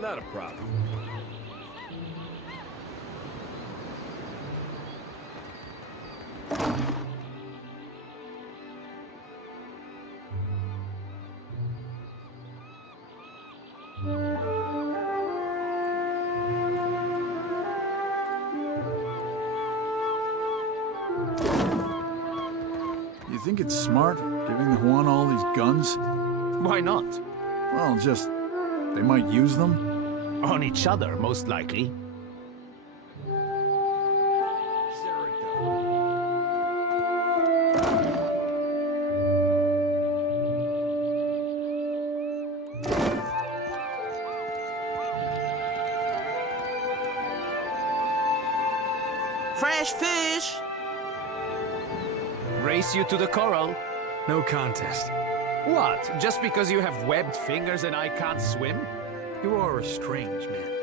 Not a problem. You think it's smart, giving the Juan all these guns? Why not? Well, just... they might use them? On each other, most likely. Fresh fish! Race you to the coral. No contest. What? Just because you have webbed fingers and I can't swim? You are a strange man.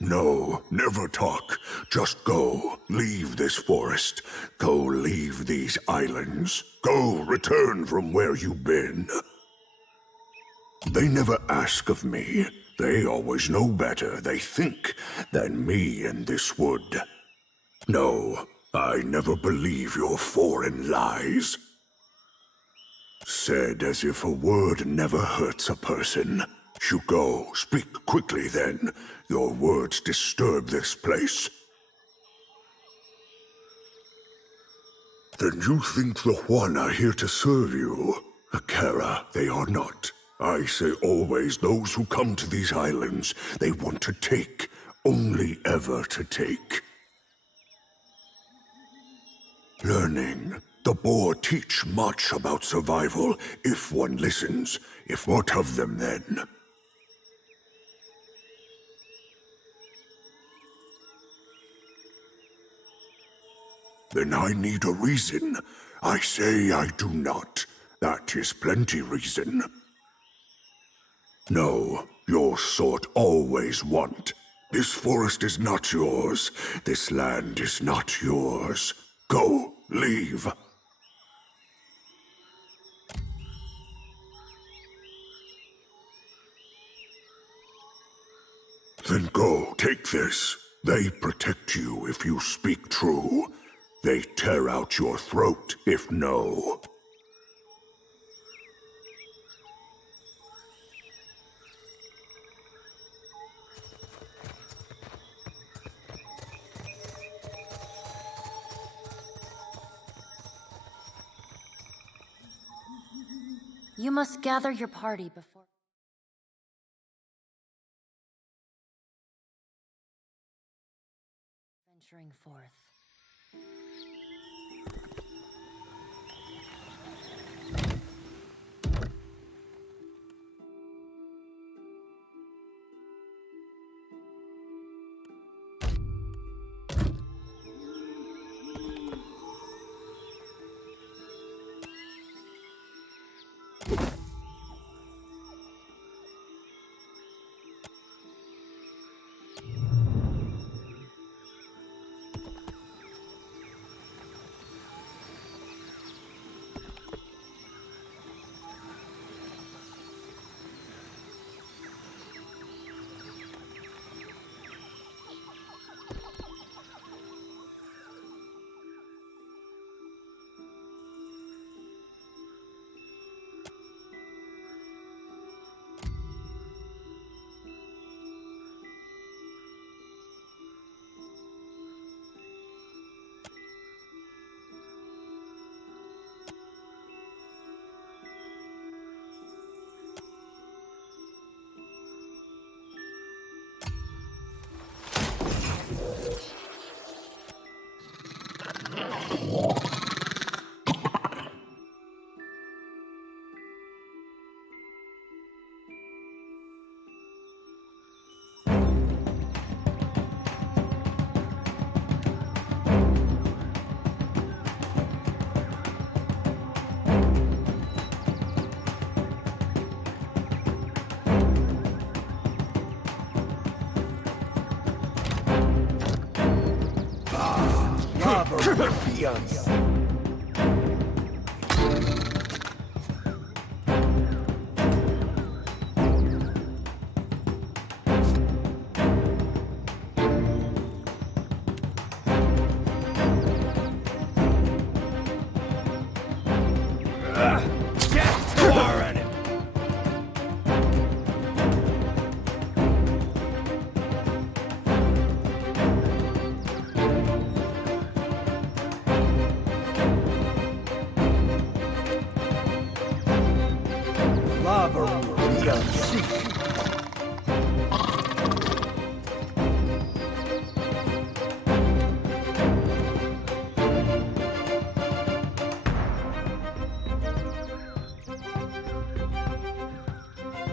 No, never talk. Just go. Leave this forest. Go leave these islands. Go return from where you've been. They never ask of me. They always know better, they think, than me in this wood. No, I never believe your foreign lies. Said as if a word never hurts a person. You go. Speak quickly, then. Your words disturb this place. Then you think the Juan are here to serve you? Akara, they are not. I say always those who come to these islands, they want to take. Only ever to take. Learning, The boar teach much about survival if one listens. If what of them then? Then I need a reason. I say I do not. That is plenty reason. No, your sort always want. This forest is not yours. This land is not yours. Go, leave. Then go, take this. They protect you if you speak true. They tear out your throat if no. You must gather your party before venturing forth.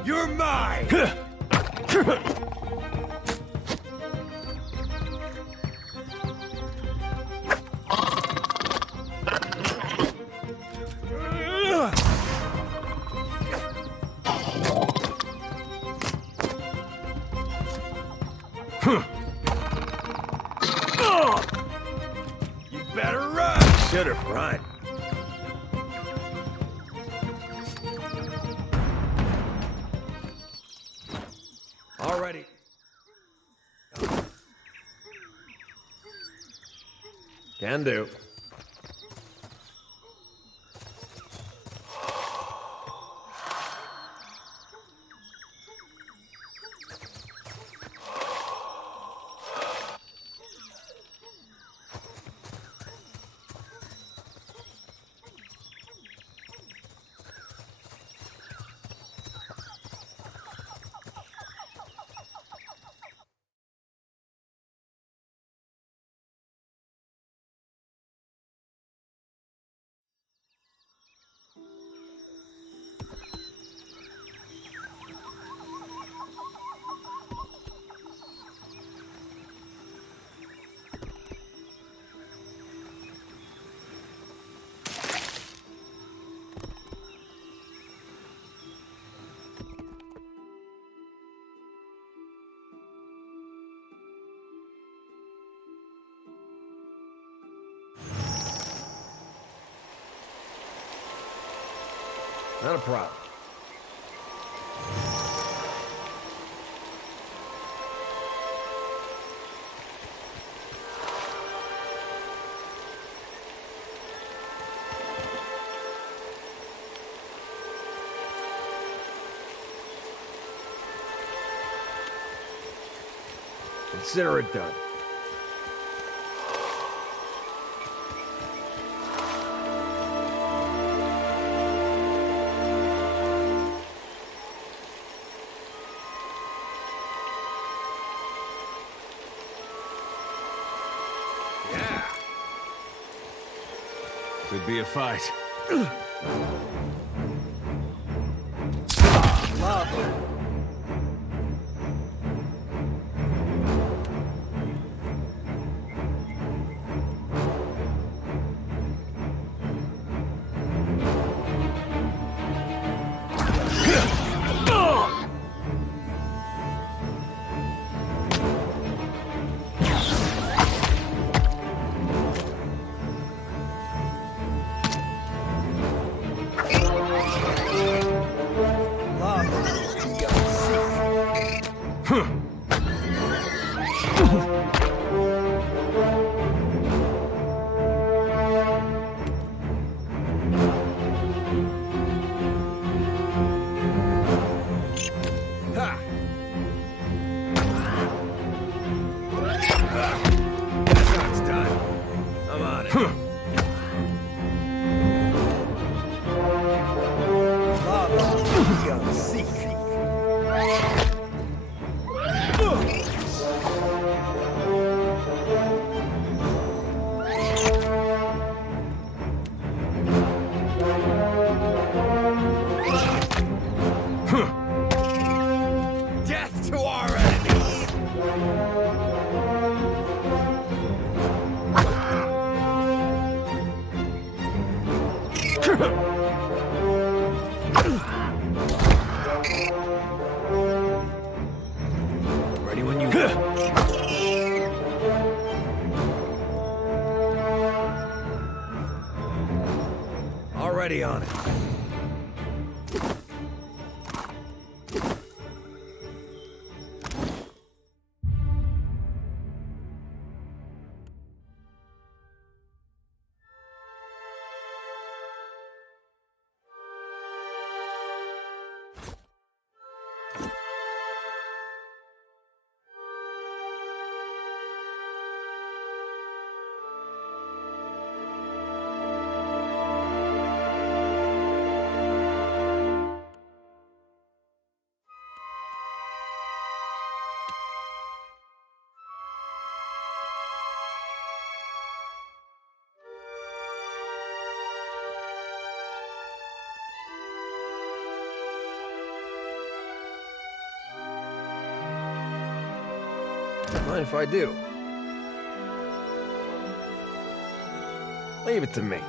You're mine! You better run! Should've run. Alrighty. Can do. Not a problem. Consider it done. Yeah. Could be a fight. Lava. Ready when you Already on it. Mind if I do? Leave it to me.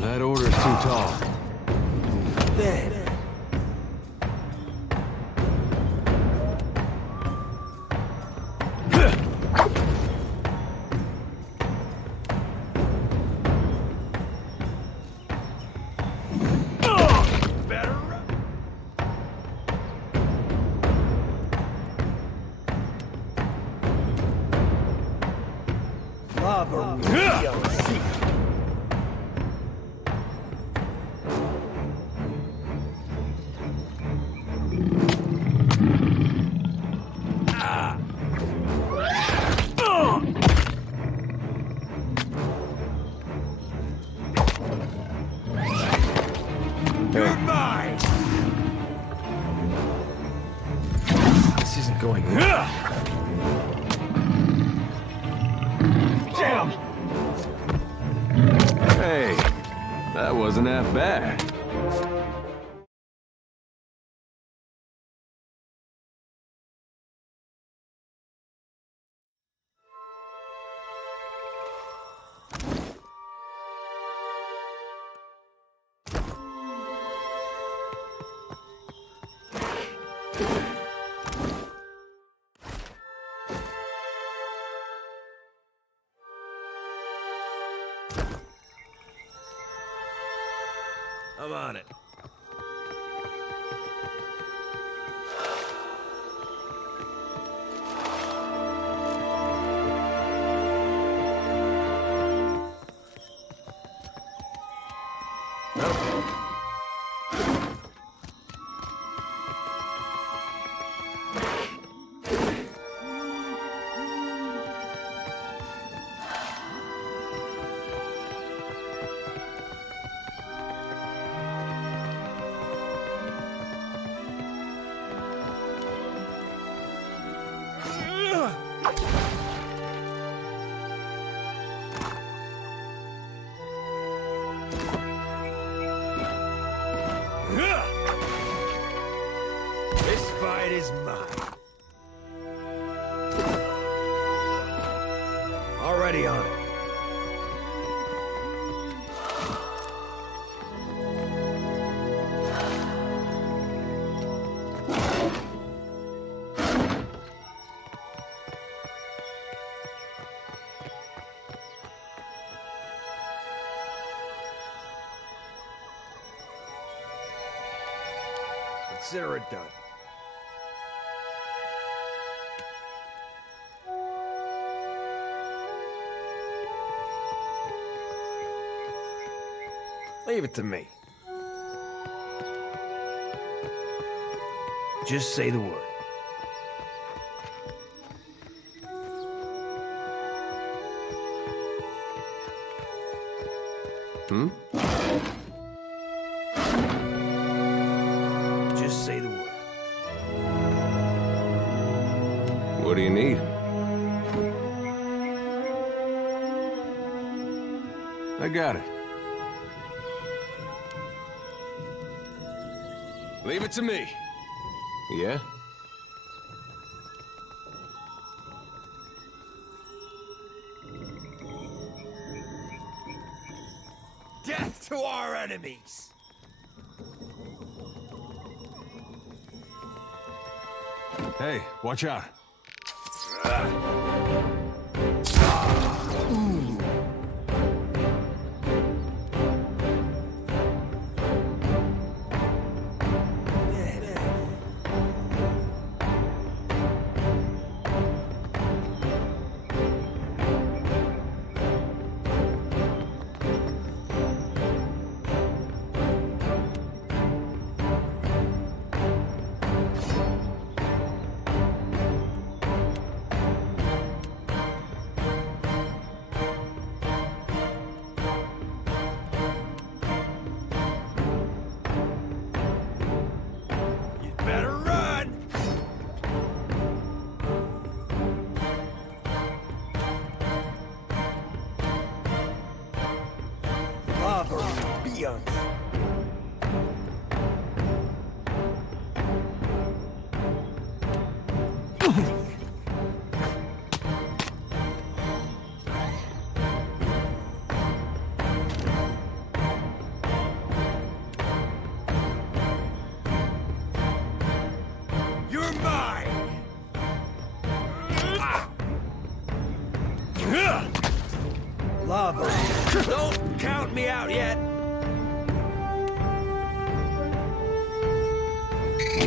That order's too tall. Then. Lava. Goodbye! This isn't going well. wasn't that bad. I'm on it. This fight is mine. Already on it. Consider it done. Leave it to me. Just say the word. Just say the word. What do you need? I got it. Leave it to me. Yeah? Death to our enemies! Hey, watch out. Better run! Lava beyond. You're mine! Lava. Don't count me out yet.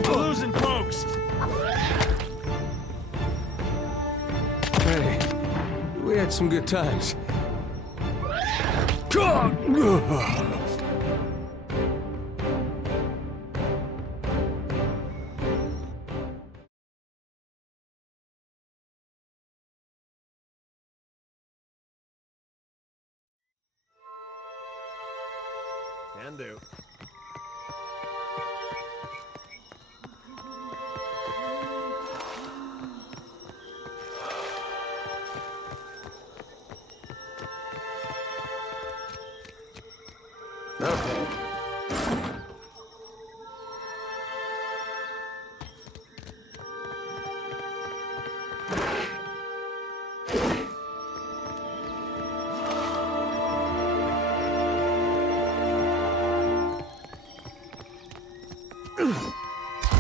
We're losing folks. Hey, we had some good times. Can do. Okay.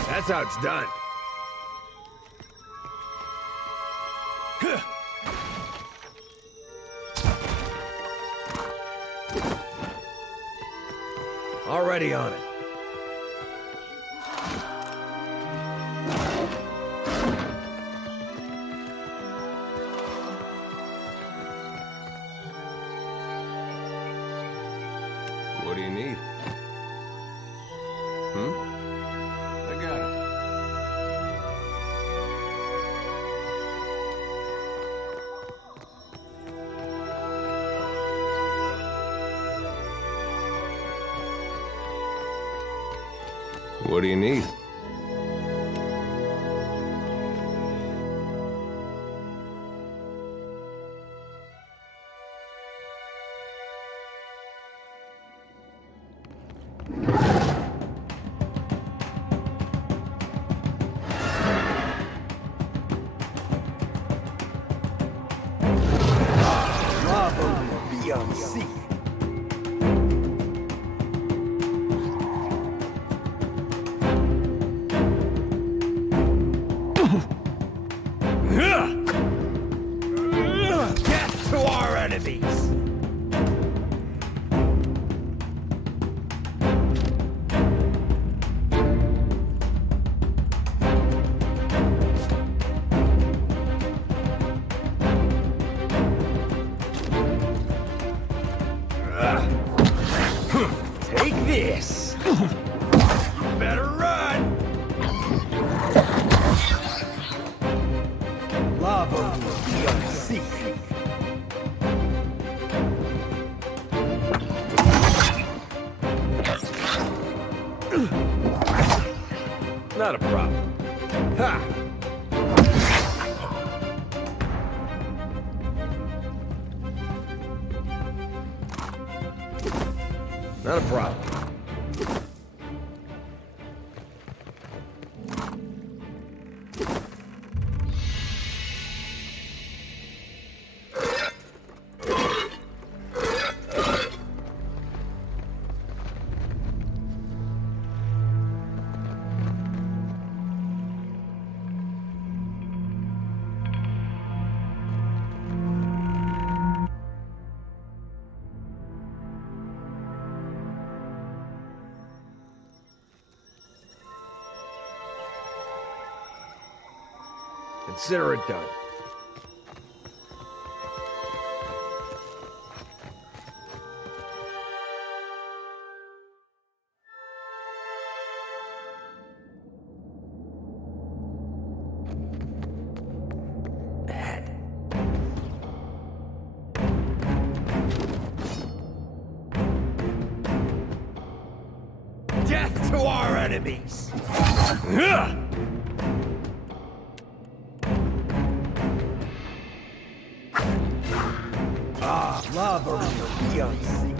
That's how it's done. Already on it. What do you need? I got it. What do you need? Death to our enemies! Take this! Better run! Lava will be unseated. Not a problem. Ha! Not a problem. Consider it done. Ahead. Death to our enemies! Lava will be unseen.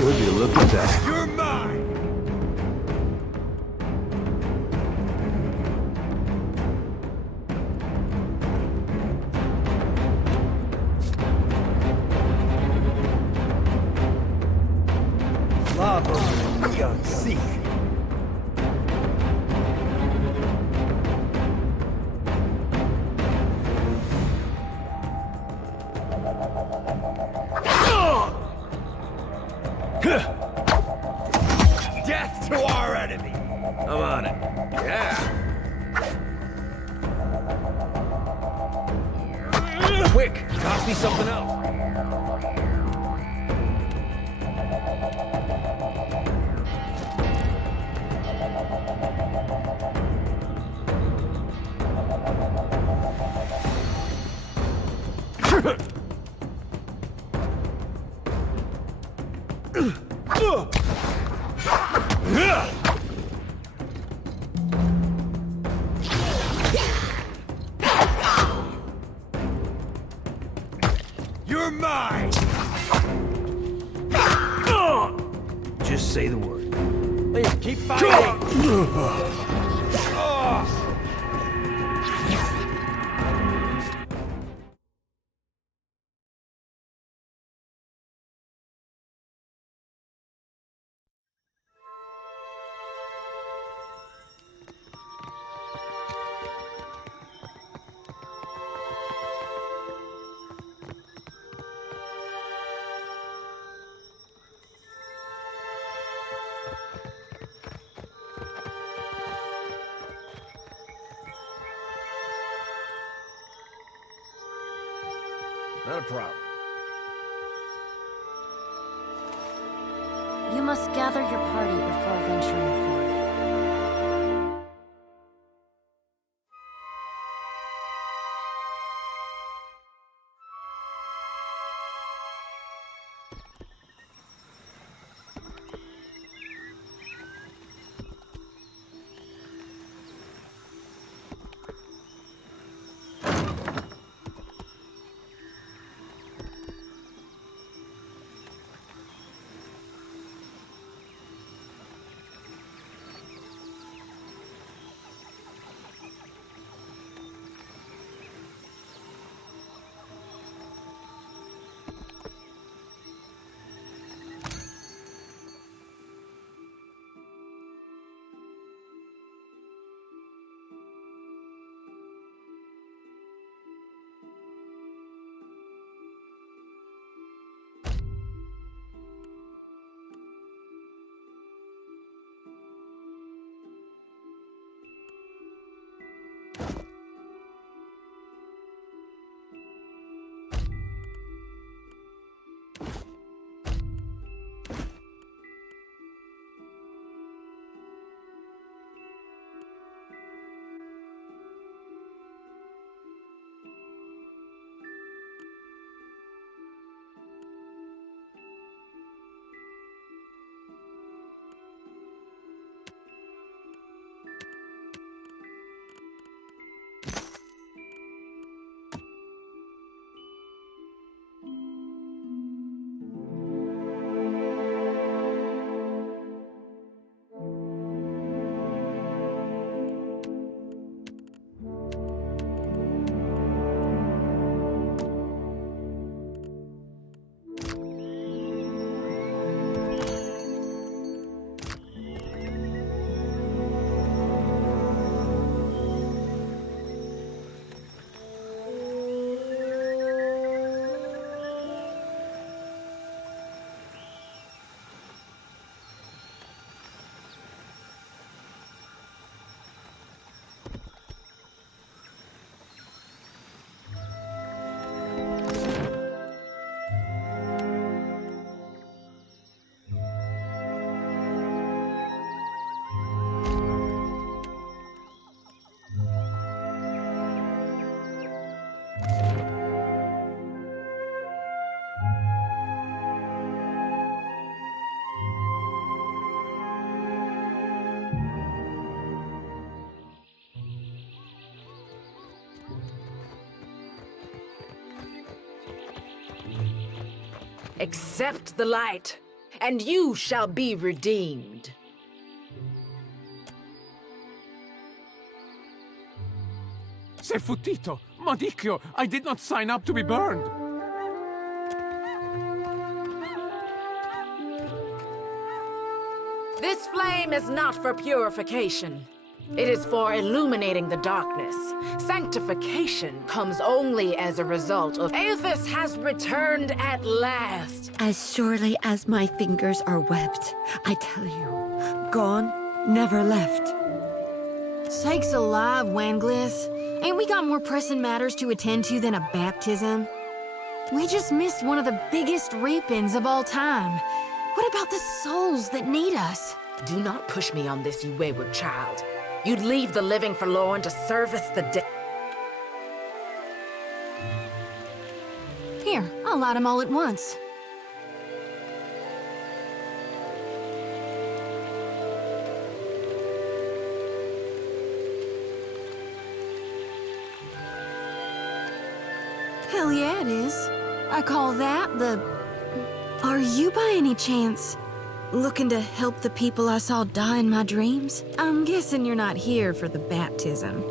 Would you look at that? You're mine! Lava will be unseen. Death to our enemy! I'm on it. Yeah! Quick! Toss me something else! You're mine! Just say the word. Hey, Keep fighting! Not a problem. You must gather your party before venturing forth. Accept the light, and you shall be redeemed. Sei futtito! Madicchio! I did not sign up to be burned! This flame is not for purification. It is for illuminating the darkness. Sanctification comes only as a result of... Aethys has returned at last! As surely as my fingers are webbed, I tell you, gone, never left. Sakes alive, Wanglis. Ain't we got more pressing matters to attend to than a baptism? We just missed one of the biggest reapings of all time. What about the souls that need us? Do not push me on this, you wayward child. You'd leave the living forlorn to service the dead. Here, I'll light them all at once. Hell yeah, it is. I call that the... Are you by any chance looking to help the people I saw die in my dreams? I'm guessing you're not here for the baptism.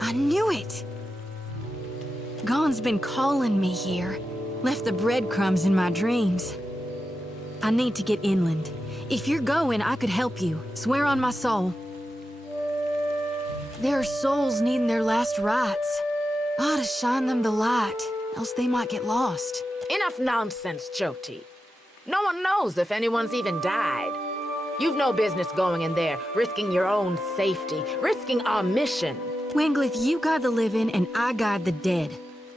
I knew it! Gon's been calling me here. Left the breadcrumbs in my dreams. I need to get inland. If you're going, I could help you. Swear on my soul. There are souls needing their last rites. I ought to shine them the light, else they might get lost. Enough nonsense, Jyoti. No one knows if anyone's even died. You've no business going in there, risking your own safety, risking our mission. Wenglith, you guide the living and I guide the dead.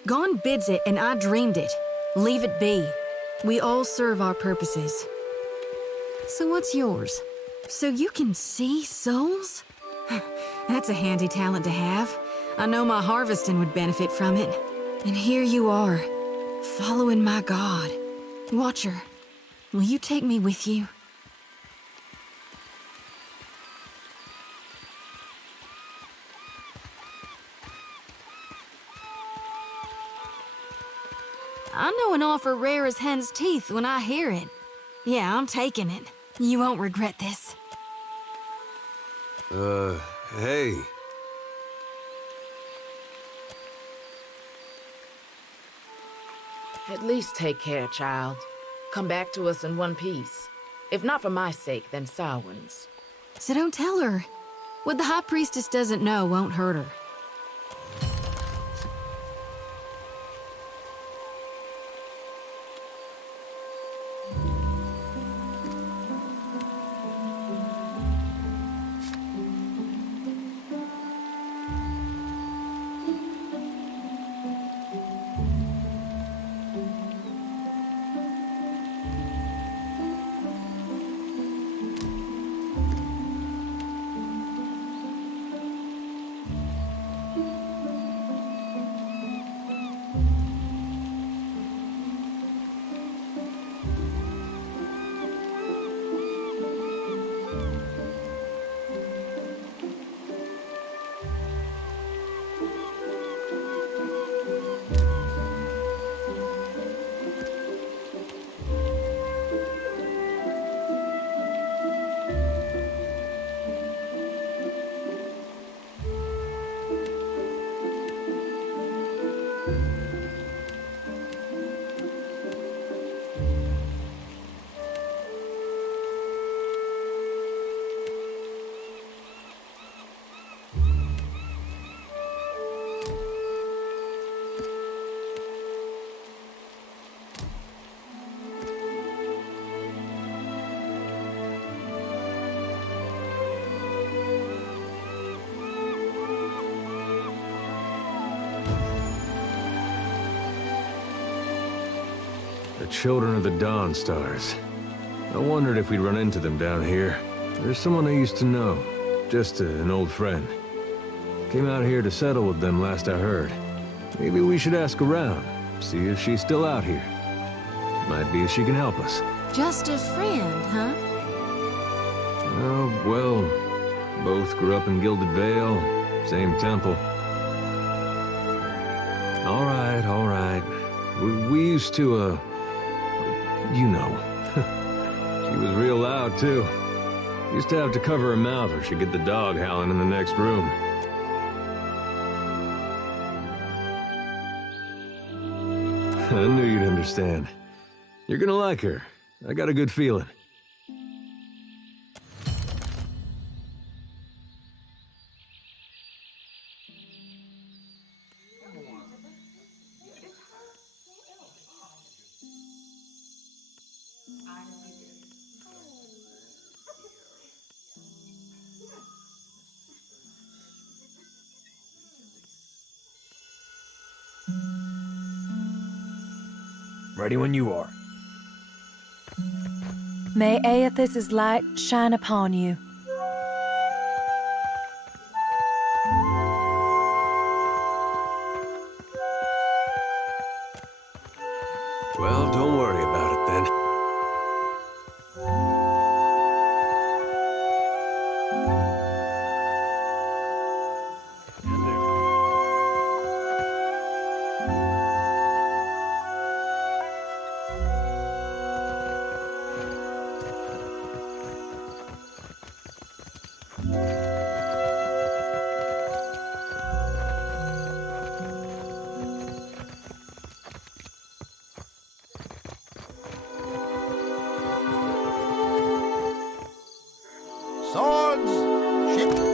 Gon bids it and I dreamed it. Leave it be. We all serve our purposes. So what's yours? So you can see souls? That's a handy talent to have. I know my harvesting would benefit from it. And here you are, following my god. Watcher, will you take me with you? I know an offer rare as hen's teeth when I hear it. Yeah, I'm taking it. You won't regret this. Hey. At least take care, child. Come back to us in one piece. If not for my sake, then Samhain's. So don't tell her. What the High Priestess doesn't know won't hurt her. The Children of the Dawn Stars. I wondered if we'd run into them down here. There's someone I used to know. Just an old friend. Came out here to settle with them last I heard. Maybe we should ask around, see if she's still out here. Might be she can help us. Just a friend, huh? Oh, well, both grew up in Gilded Vale, same temple. All right. We used to, you know. She was real loud, too. Used to have to cover her mouth or she'd get the dog howling in the next room. I knew you'd understand. You're gonna like her. I got a good feeling. Ready when you are. May Aethys' light shine upon you. Well, don't worry about it then. Swords! Shit!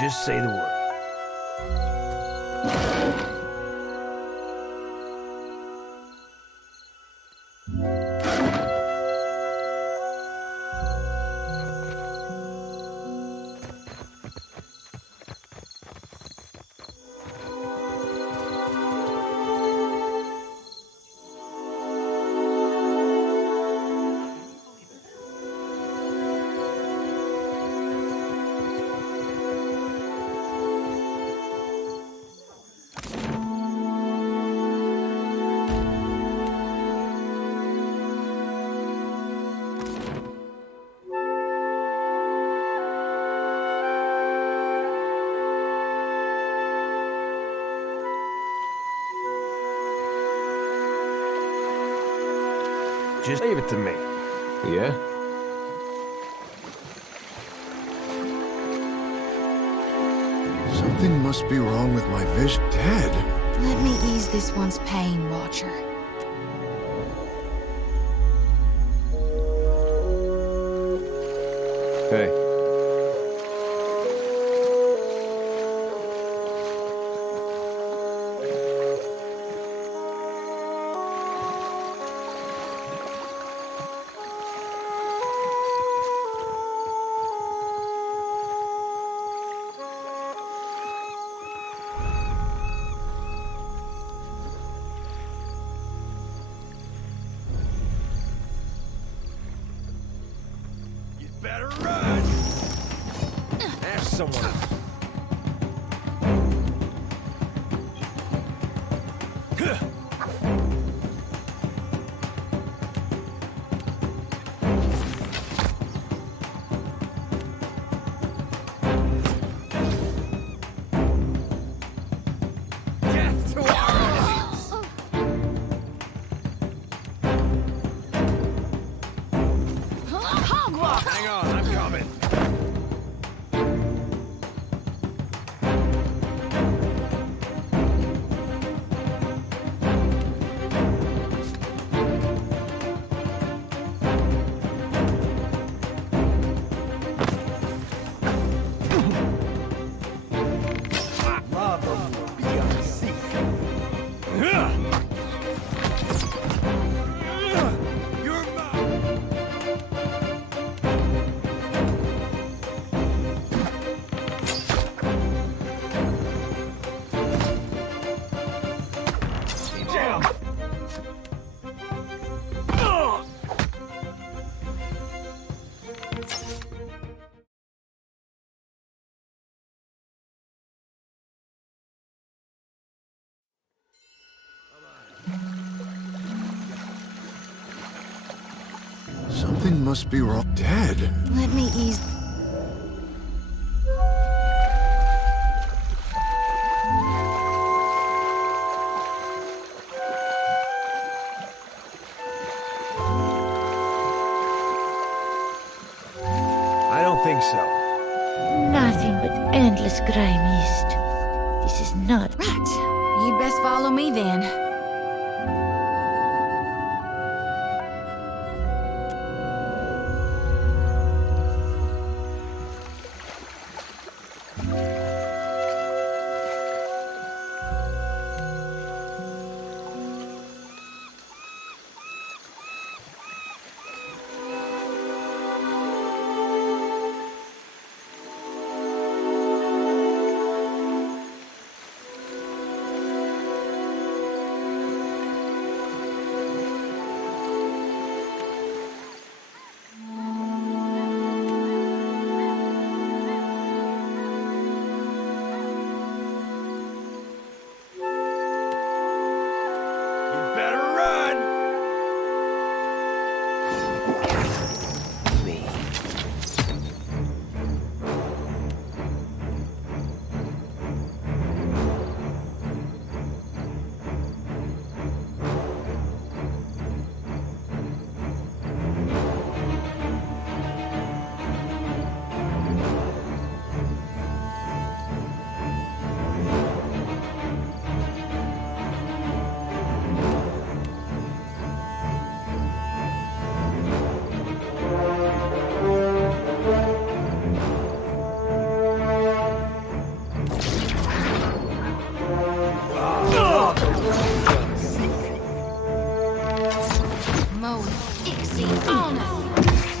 Just say the word. Just leave it to me. Yeah? Something must be wrong with my vision. Dead? Let me ease this one's pain, Watcher. Hey. Better run! Ask someone else. Death to our enemies! Hogwash! Hang on, I'm coming. Something must be wrong. Dead? Let me ease. I don't think so. Nothing but endless gray mist. This is not... Right. You best follow me then.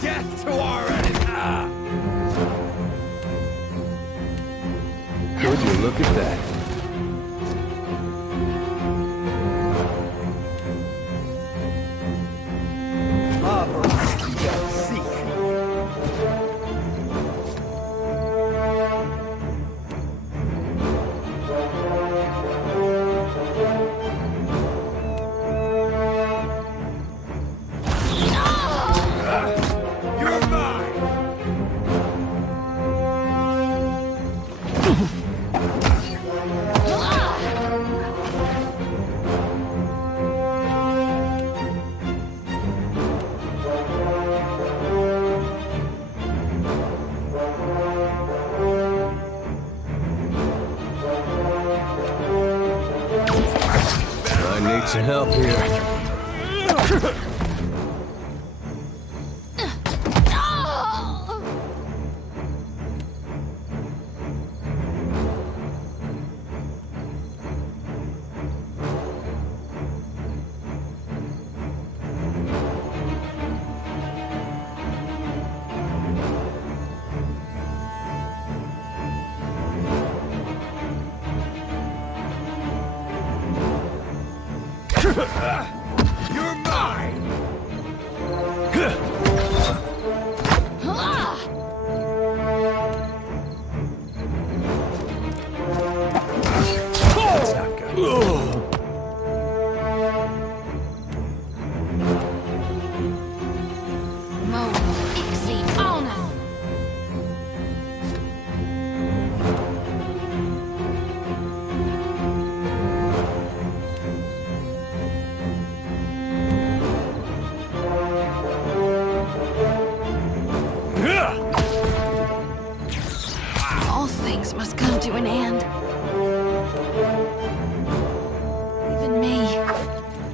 Death to our enemy! Would you look at that? I need some help here. You're mine! That's not good. All things must come to an end. Even me.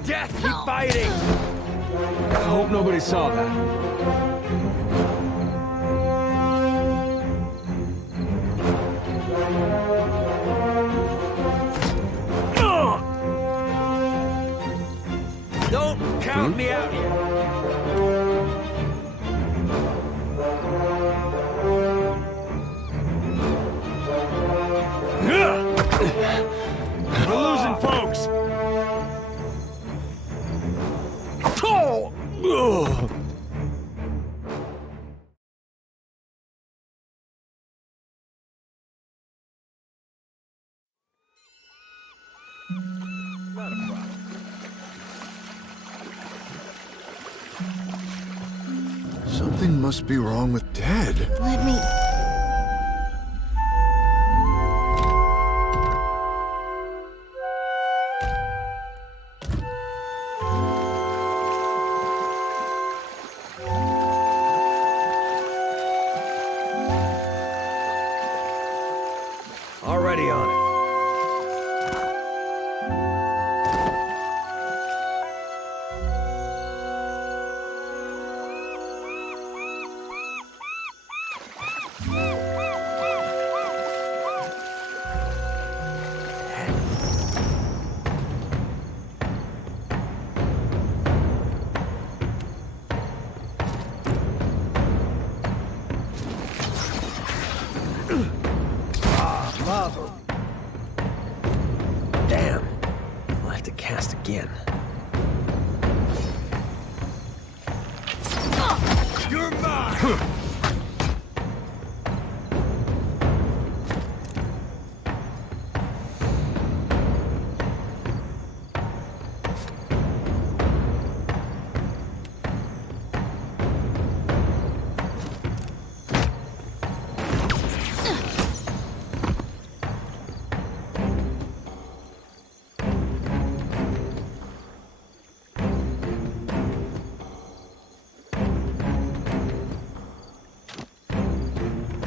Death, keep fighting! I hope nobody saw that. Don't count me out here! We're losing folks! Something must be wrong with Dead. Let me... Already on it. Lava. Damn. I'll have to cast again. You're mine!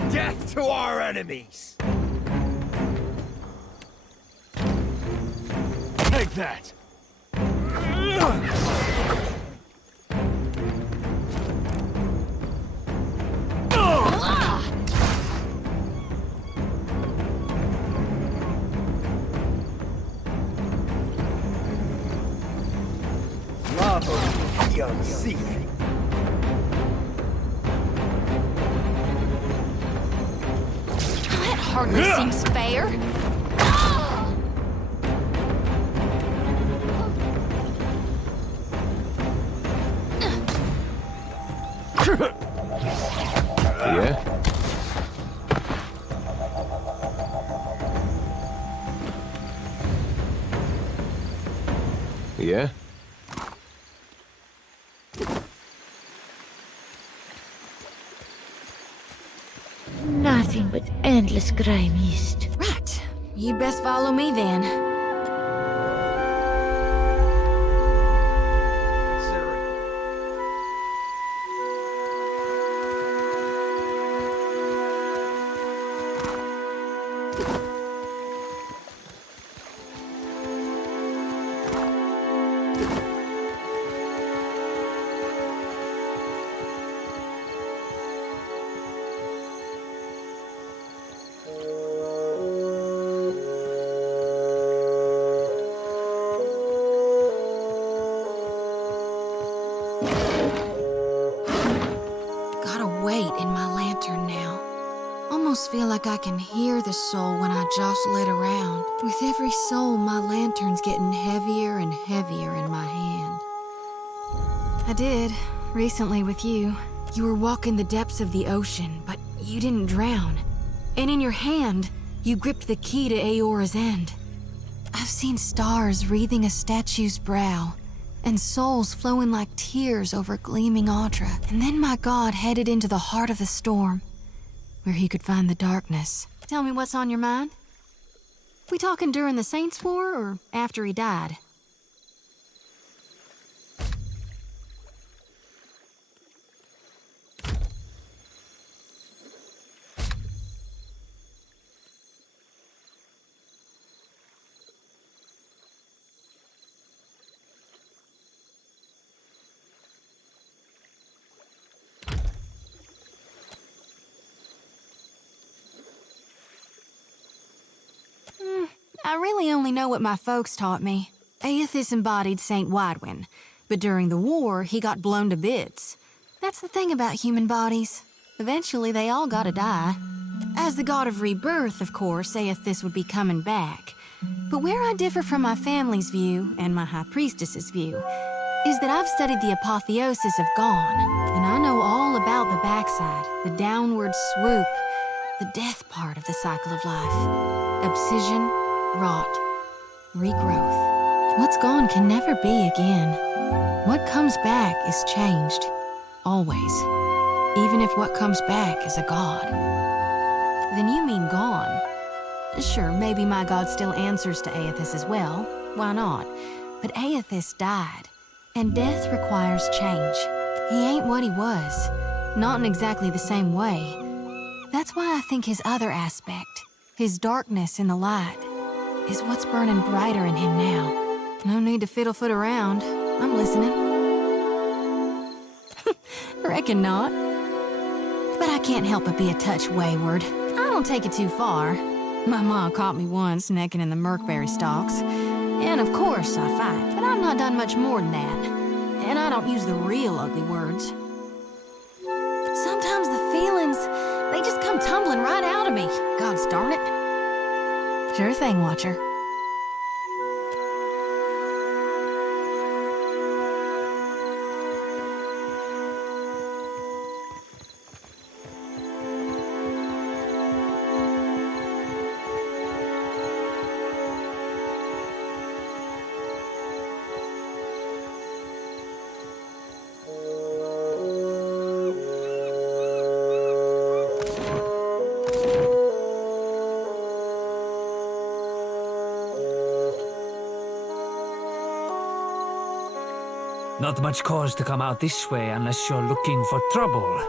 Death to our enemies! Take that! Lava, young sea. That hardly seems fair. Yeah? Yeah? Nothing but endless gray mist. Right. You'd best follow me then. Gotta wait in my lantern now. Almost feel like I can hear the soul when I jostle it around. With every soul, my lantern's getting heavier and heavier in my hand. I did, recently with you. You were walking the depths of the ocean, but you didn't drown. And in your hand, you gripped the key to Aora's end. I've seen stars wreathing a statue's brow, and souls flowing like tears over gleaming Audra. And then my god headed into the heart of the storm, where he could find the darkness. Tell me what's on your mind? We talking during the Saints' War, or after he died? I really only know what my folks taught me. Aethys embodied Saint Widwin, but during the war, he got blown to bits. That's the thing about human bodies. Eventually, they all gotta die. As the god of rebirth, of course, Aethys would be coming back. But where I differ from my family's view, and my high priestess's view, is that I've studied the apotheosis of Gone, and I know all about the backside, the downward swoop, the death part of the cycle of life. Obsession, rot, regrowth. What's gone can never be again. What comes back is changed. Always. even if what comes back is a god. Then you mean gone. Sure, maybe my god still answers to Aethys as well. Why not? But Aethys died, and death requires change. He ain't what he was. Not in exactly the same way. That's why I think his other aspect, his darkness in the light, is what's burning brighter in him now. No need to fiddle-foot around. I'm listening. Reckon not. But I can't help but be a touch wayward. I don't take it too far. My mom caught me once necking in the merkberry stalks. And of course I fight, but I've not done much more than that. And I don't use the real ugly words. Sometimes the feelings, they just come tumbling right out of me. Gods darn it. Sure thing, Watcher. Not much cause to come out this way unless you're looking for trouble.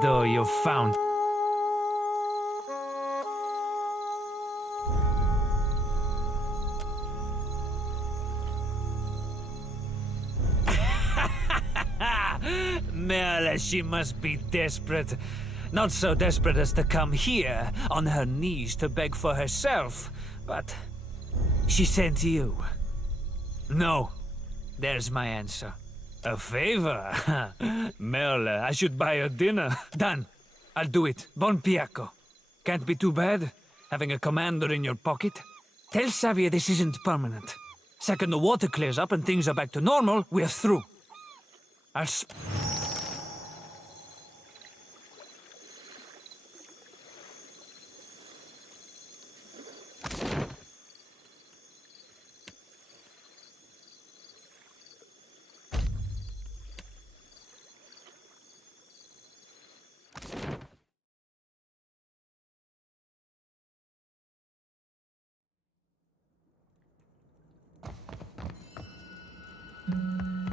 Though you've found... Merle, she must be desperate. Not so desperate as to come here, on her knees to beg for herself, but... she sent you. No. There's my answer. A favor? Merle, I should buy her dinner. Done. I'll do it. Bon piacco. Can't be too bad, having a commander in your pocket. Tell Xavier this isn't permanent. Second the water clears up and things are back to normal, we're through. I'll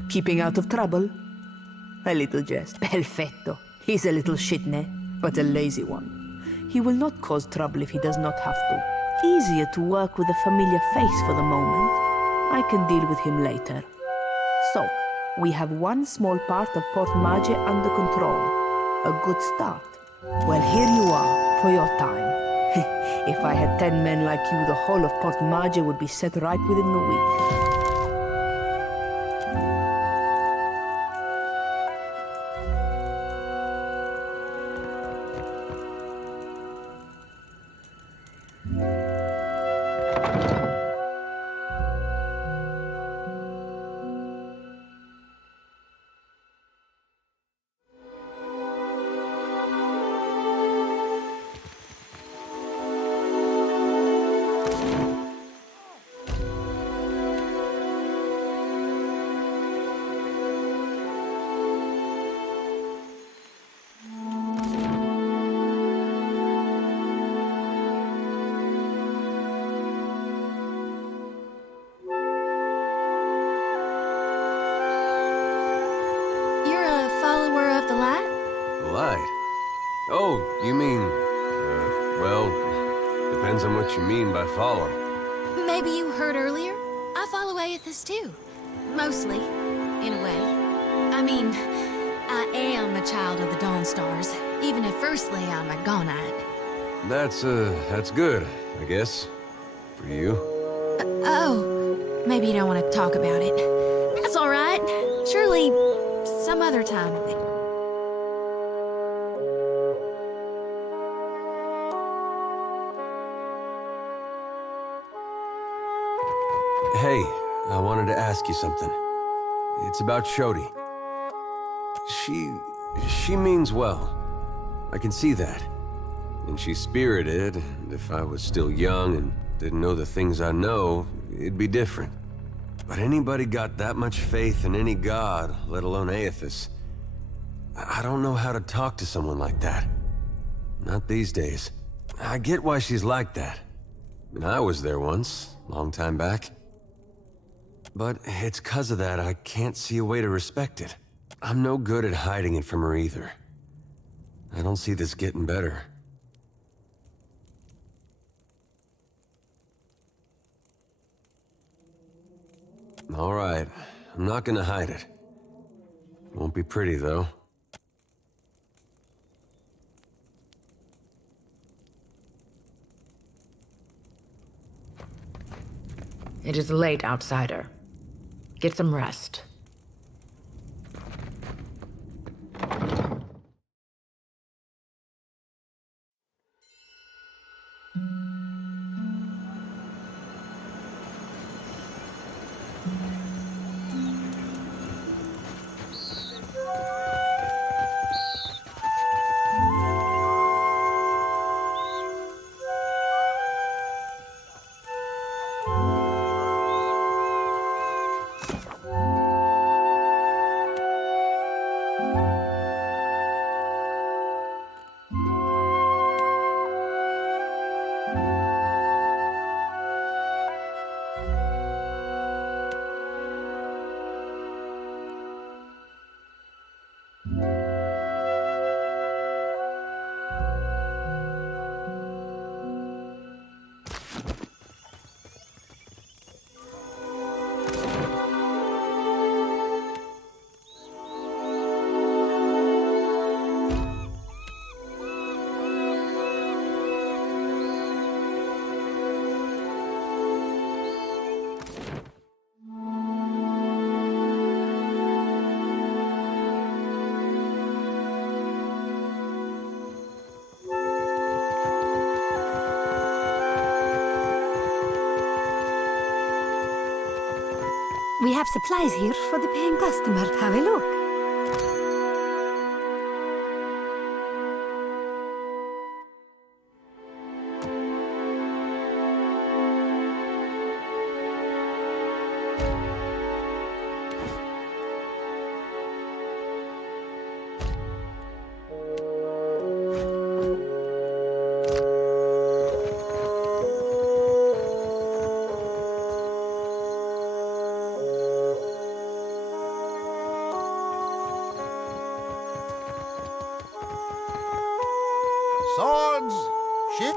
Keeping out of trouble? A little jest. Perfetto. He's a little shitne, but a lazy one. He will not cause trouble if he does not have to. Easier to work with a familiar face for the moment. I can deal with him later. So, we have one small part of Port Mage under control. A good start. Well, here you are, for your time. If I had 10 men like you, the whole of Port Mage would be set right within the week. Oh, you mean... well, depends on what you mean by follow. Maybe you heard earlier? I follow Aethys too. Mostly, in a way. I mean, I am a child of the Dawnstars, even if firstly I'm a Gonite. That's good, I guess. For you. Oh, maybe you don't want to talk about it. That's all right. Surely, some other time. Hey, I wanted to ask you something. It's about Shodi. She means well. I can see that. And she's spirited, and if I was still young and didn't know the things I know, it'd be different. But anybody got that much faith in any god, let alone Aethys, I don't know how to talk to someone like that. Not these days. I get why she's like that. And I was there once, long time back. But it's 'cause of that I can't see a way to respect it. I'm no good at hiding it from her either. I don't see this getting better. All right, I'm not gonna hide it. Won't be pretty, though. It is late, outsider. Get some rest. We have supplies here for the paying customer. Have a look. Swords! Shit!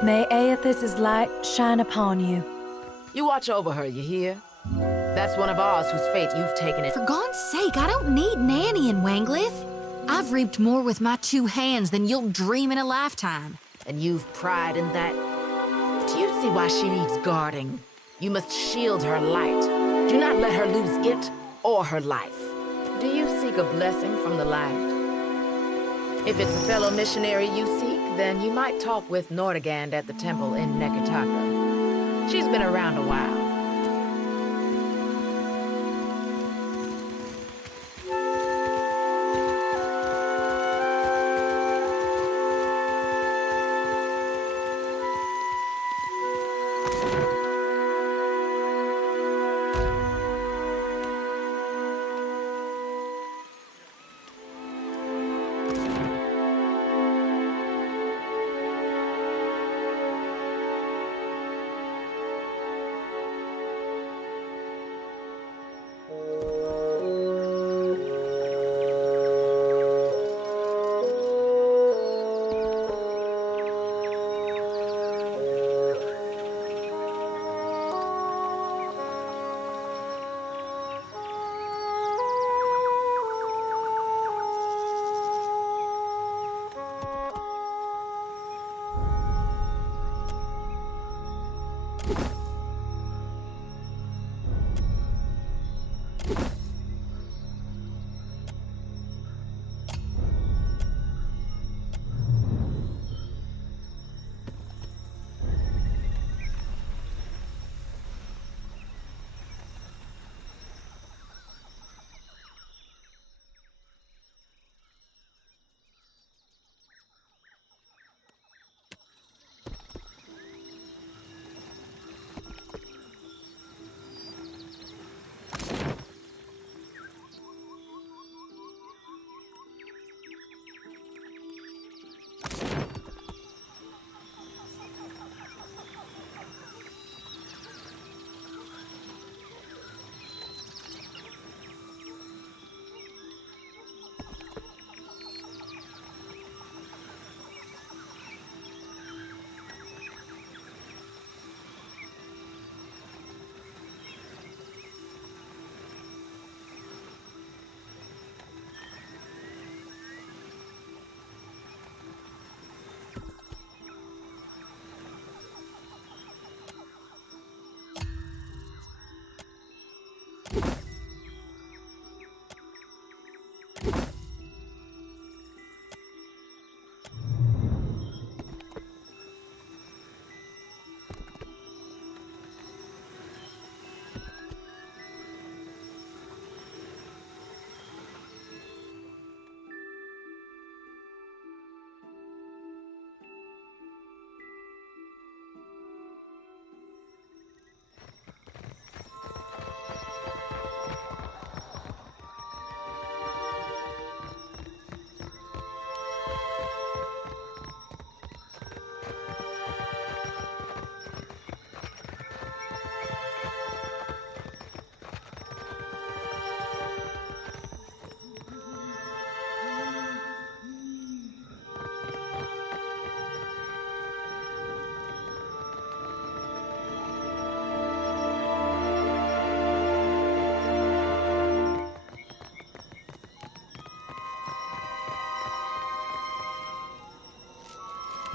May Aethys' light shine upon you. You watch over her, you hear? That's one of ours whose fate you've taken it. For God's sake, I don't need nannying, Wanglith. I've reaped more with my 2 hands than you'll dream in a lifetime. And you've pride in that? Do you see why she needs guarding? You must shield her light. Do not let her lose it or her life. Do you seek a blessing from the light? If it's a fellow missionary you seek, then you might talk with Nordegand at the temple in Nekataka. She's been around a while.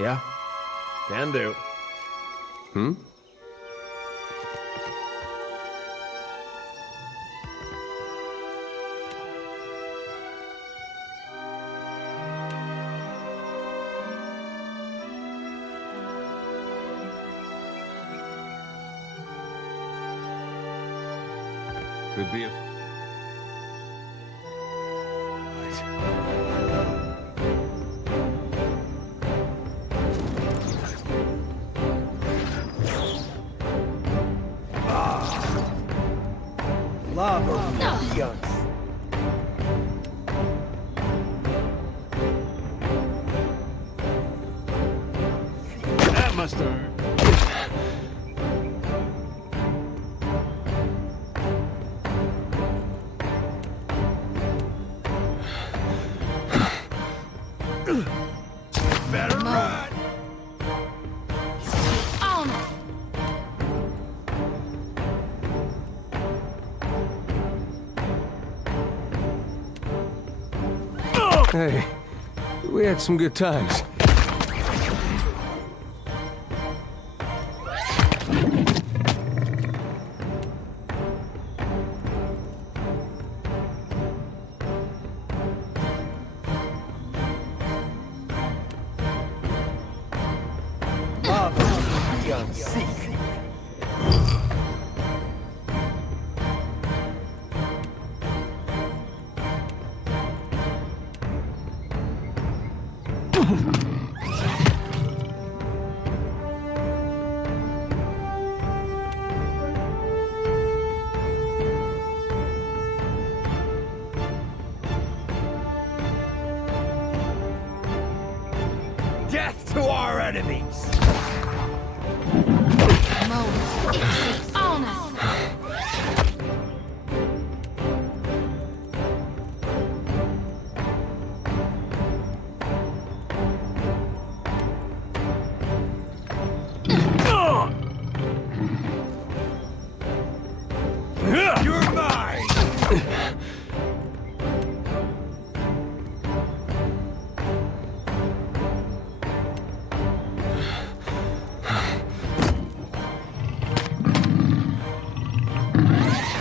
Yeah, can do. Hmm? Could be a... Lava eons. That must hurt. Better run. Hey, we had some good times. Death to our enemies! You're mine!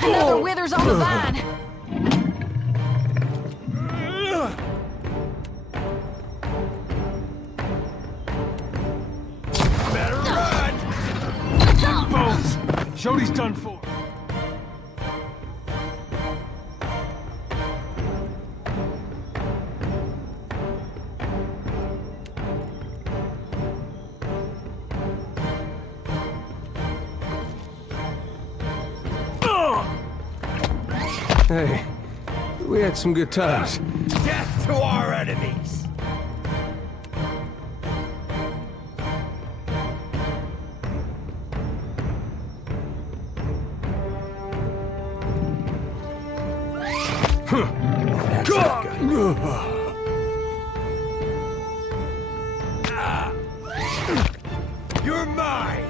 Another withers on the vine. Better run! Bones! Jody's done for. Hey, we had some good times. Death to our enemies! You're mine!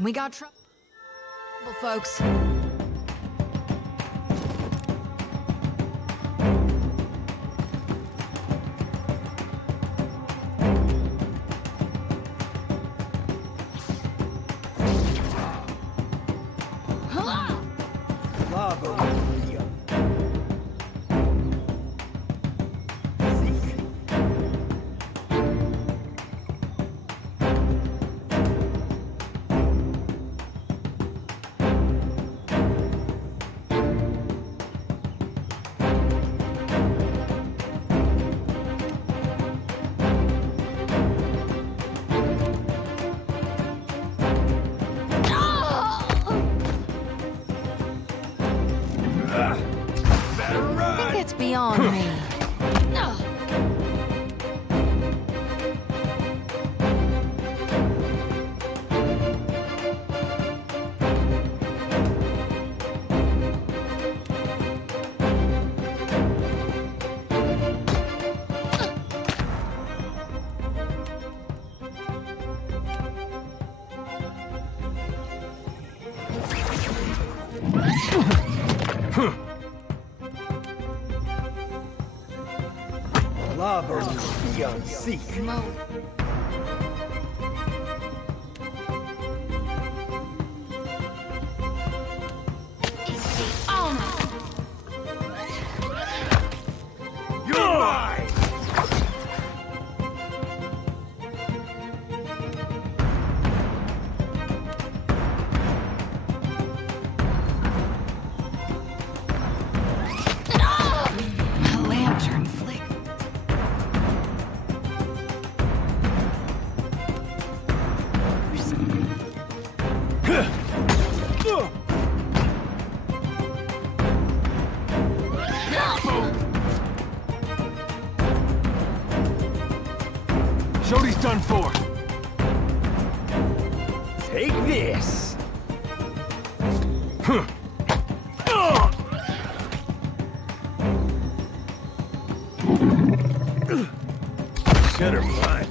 We got trouble, folks. I think it's beyond me. Lava beyond seek. You're mine! Lantern flick. Jody's done for. Take this! Set her blind.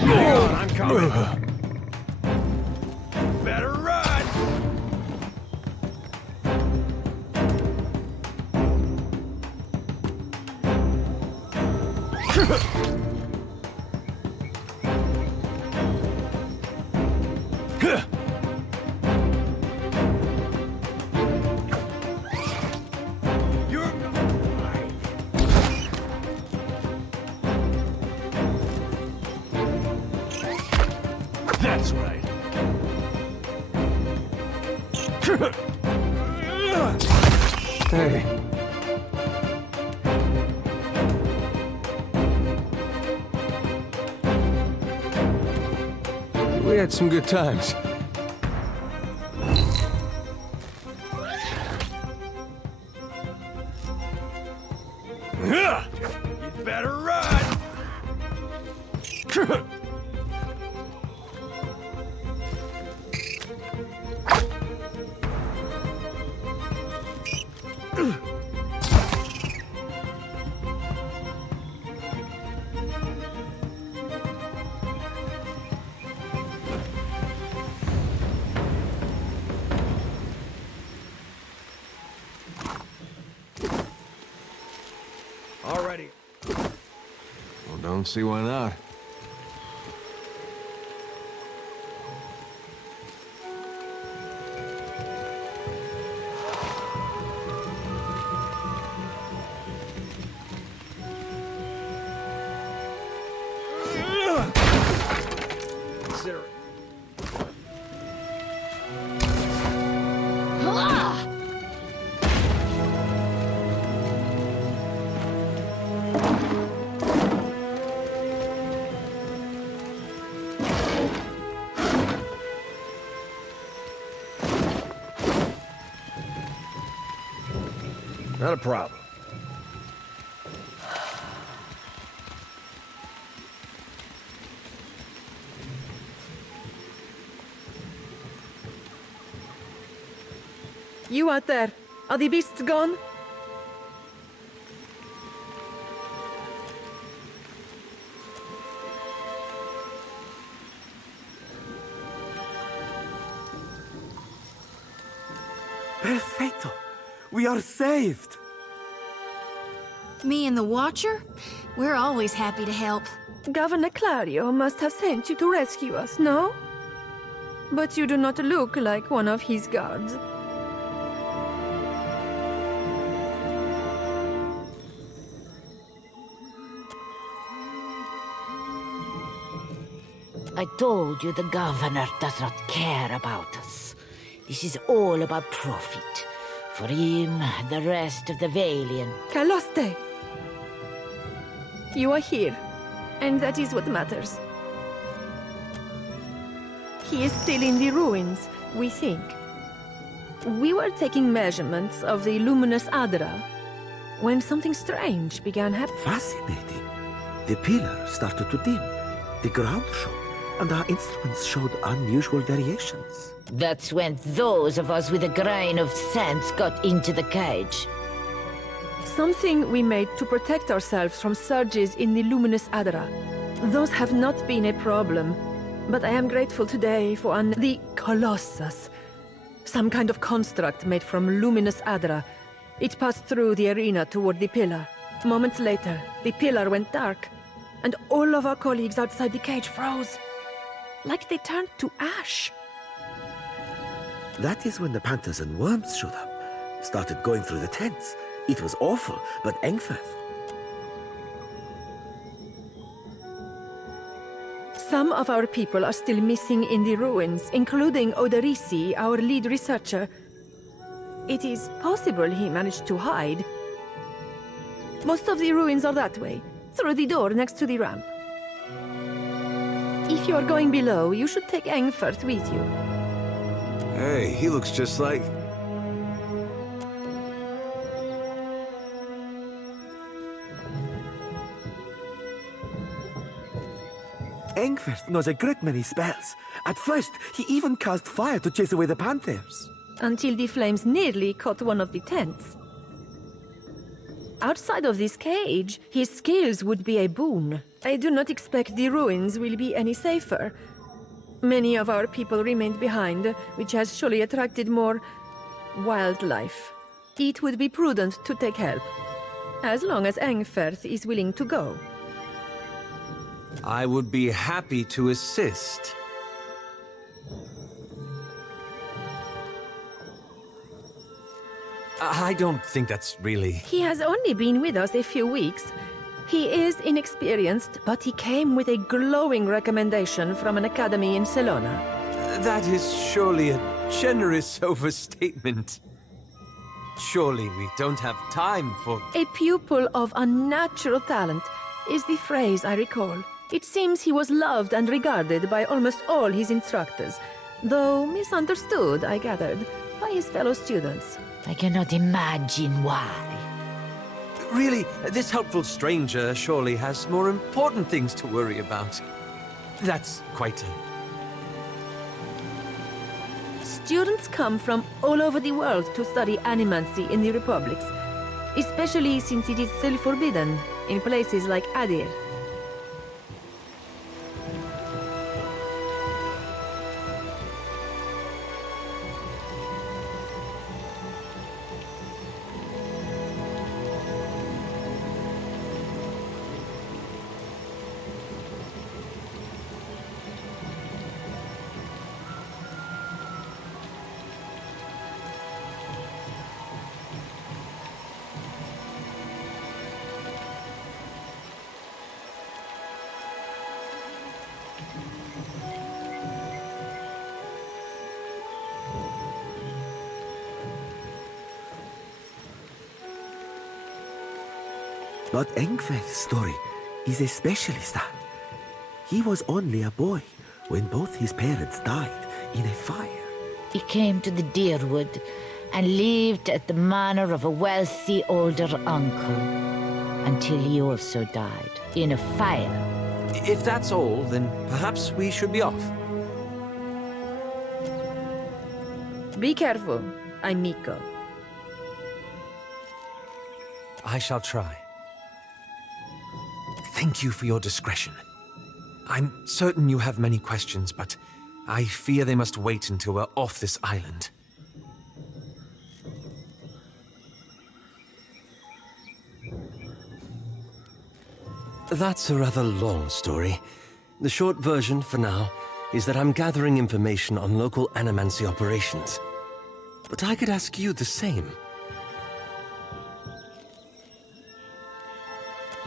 Hang on, I'm coming. Better run! That's right. Hey. We had some good times. You'd better run! Already. Well, don't see why not. Consider it. Not a problem. You out there, are the beasts gone? Perfetto! We are saved! Me and the Watcher? We're always happy to help. Governor Clario must have sent you to rescue us, no? But you do not look like one of his guards. I told you the governor does not care about us. This is all about profit. For him, the rest of the Valiant. Caloste! You are here, and that is what matters. He is still in the ruins, we think. We were taking measurements of the luminous Adra when something strange began happening. Fascinating. The pillar started to dim. The ground shook, and our instruments showed unusual variations. That's when those of us with a grain of sense got into the cage. Something we made to protect ourselves from surges in the luminous Adra. Those have not been a problem, but I am grateful today for the Colossus. Some kind of construct made from luminous Adra. It passed through the arena toward the pillar. Moments later, the pillar went dark, and all of our colleagues outside the cage froze. Like they turned to ash. That is when the panthers and worms showed up. Started going through the tents. It was awful, but Engfirth. Some of our people are still missing in the ruins, including Oderisi, our lead researcher. It is possible he managed to hide. Most of the ruins are that way, through the door next to the ramp. If you are going below, you should take Engfirth with you. Hey, he looks just like... Engfirth knows a great many spells. At first, he even cast fire to chase away the panthers. Until the flames nearly caught one of the tents. Outside of this cage, his skills would be a boon. I do not expect the ruins will be any safer. Many of our people remained behind, which has surely attracted more wildlife. It would be prudent to take help, as long as Engfirth is willing to go. I would be happy to assist. I don't think that's really... He has only been with us a few weeks. He is inexperienced, but he came with a glowing recommendation from an academy in Celona. That is surely a generous overstatement. Surely we don't have time for... A pupil of unnatural talent is the phrase I recall. It seems he was loved and regarded by almost all his instructors, though misunderstood, I gathered, by his fellow students. I cannot imagine why. Really, this helpful stranger surely has more important things to worry about. That's quite a... Students come from all over the world to study animancy in the Republics, especially since it is still forbidden in places like Adir. But Engfirth's story is especially sad. He was only a boy when both his parents died in a fire. He came to the Deerwood and lived at the manor of a wealthy older uncle until he also died in a fire. If that's all, then perhaps we should be off. Be careful, amico. I shall try. Thank you for your discretion. I'm certain you have many questions, but I fear they must wait until we're off this island. That's a rather long story. The short version, for now, is that I'm gathering information on local animancy operations. But I could ask you the same.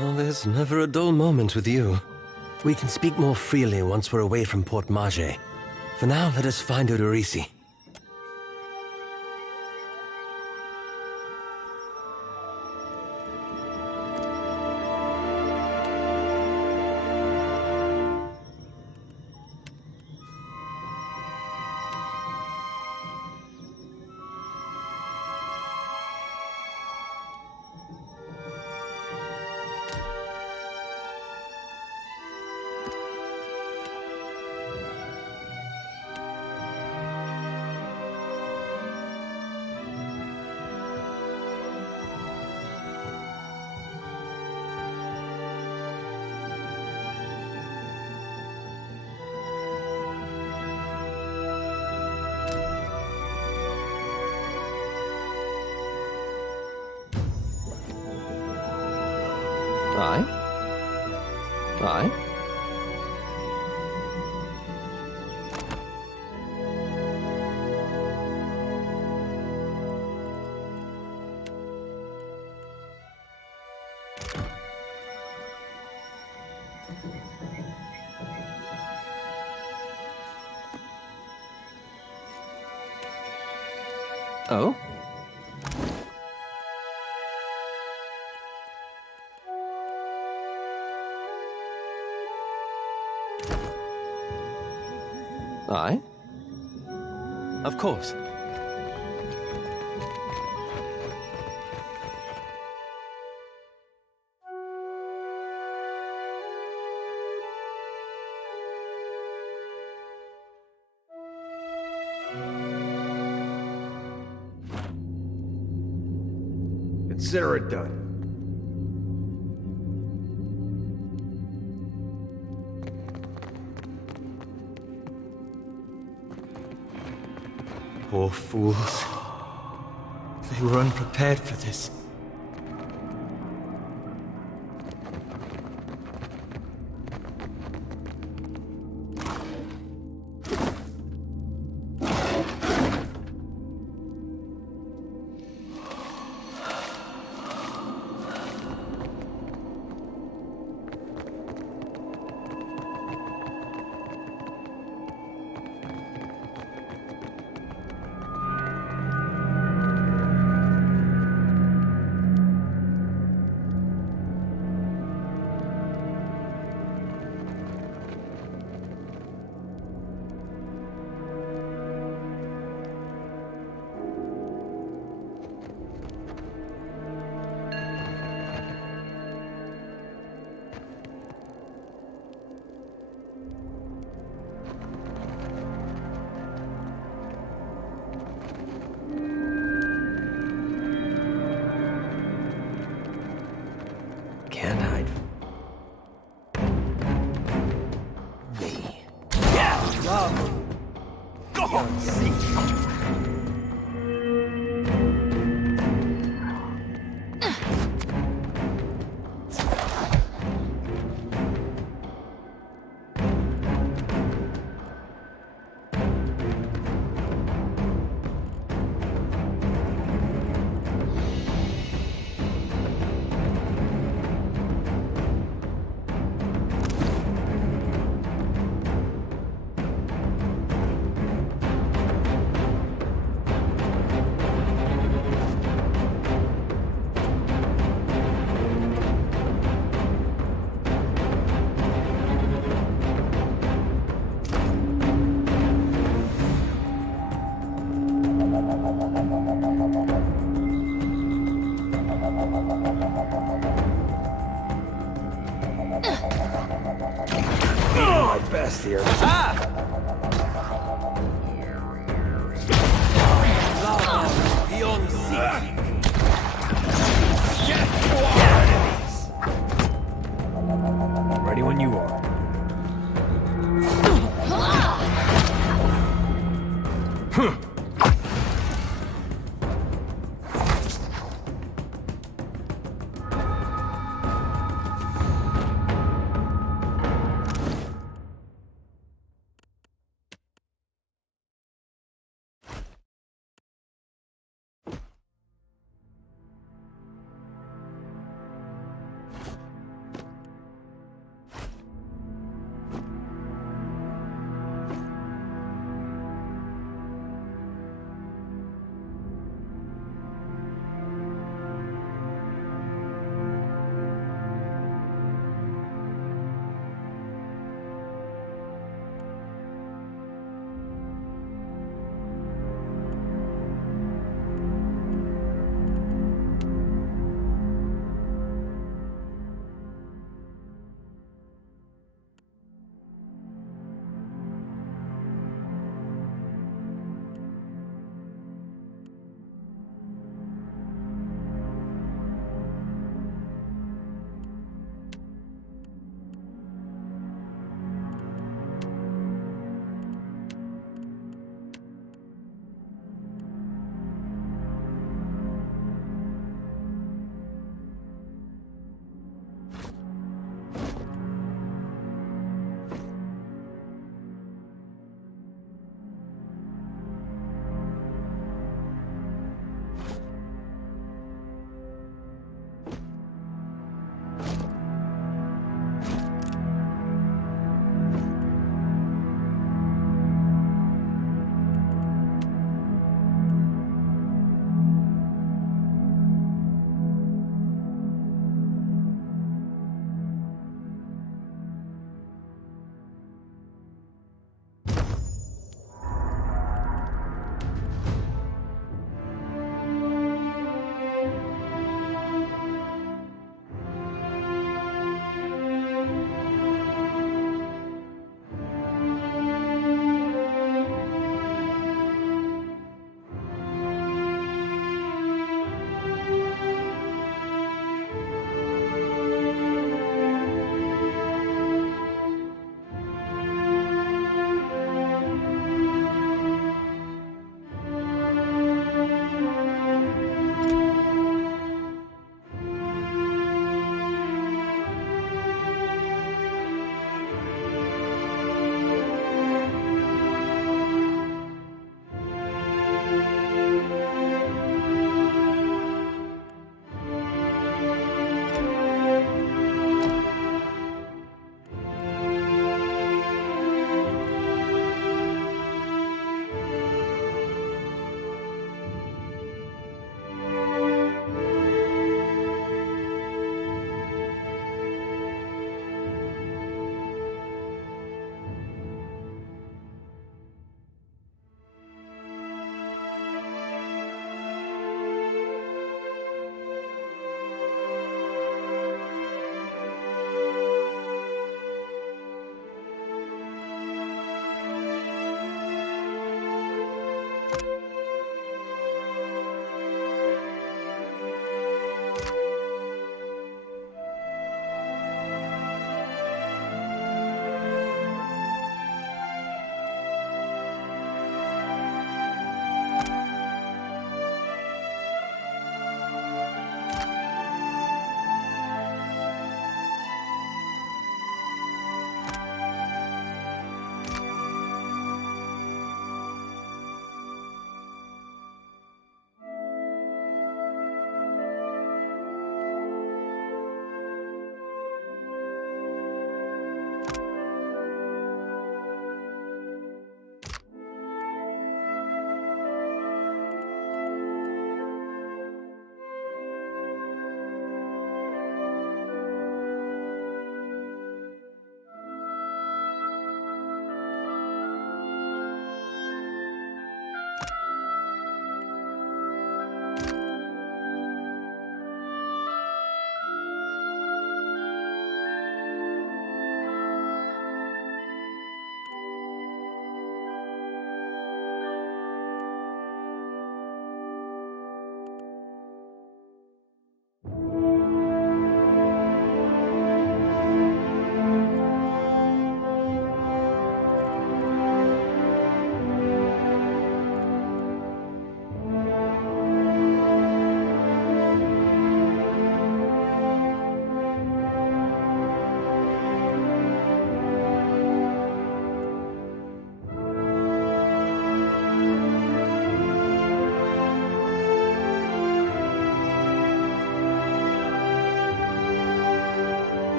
Oh, there's never a dull moment with you. We can speak more freely once we're away from Port Mage. For now, let us find Odorisi. Aye. Oh? Aye? Of course. Consider it done. Poor fools. They were unprepared for this. Can't hide. Me. Yeah! Love. Go! See. My best here. Ah! Love beyond sea. Get to our enemies. Ready when you are.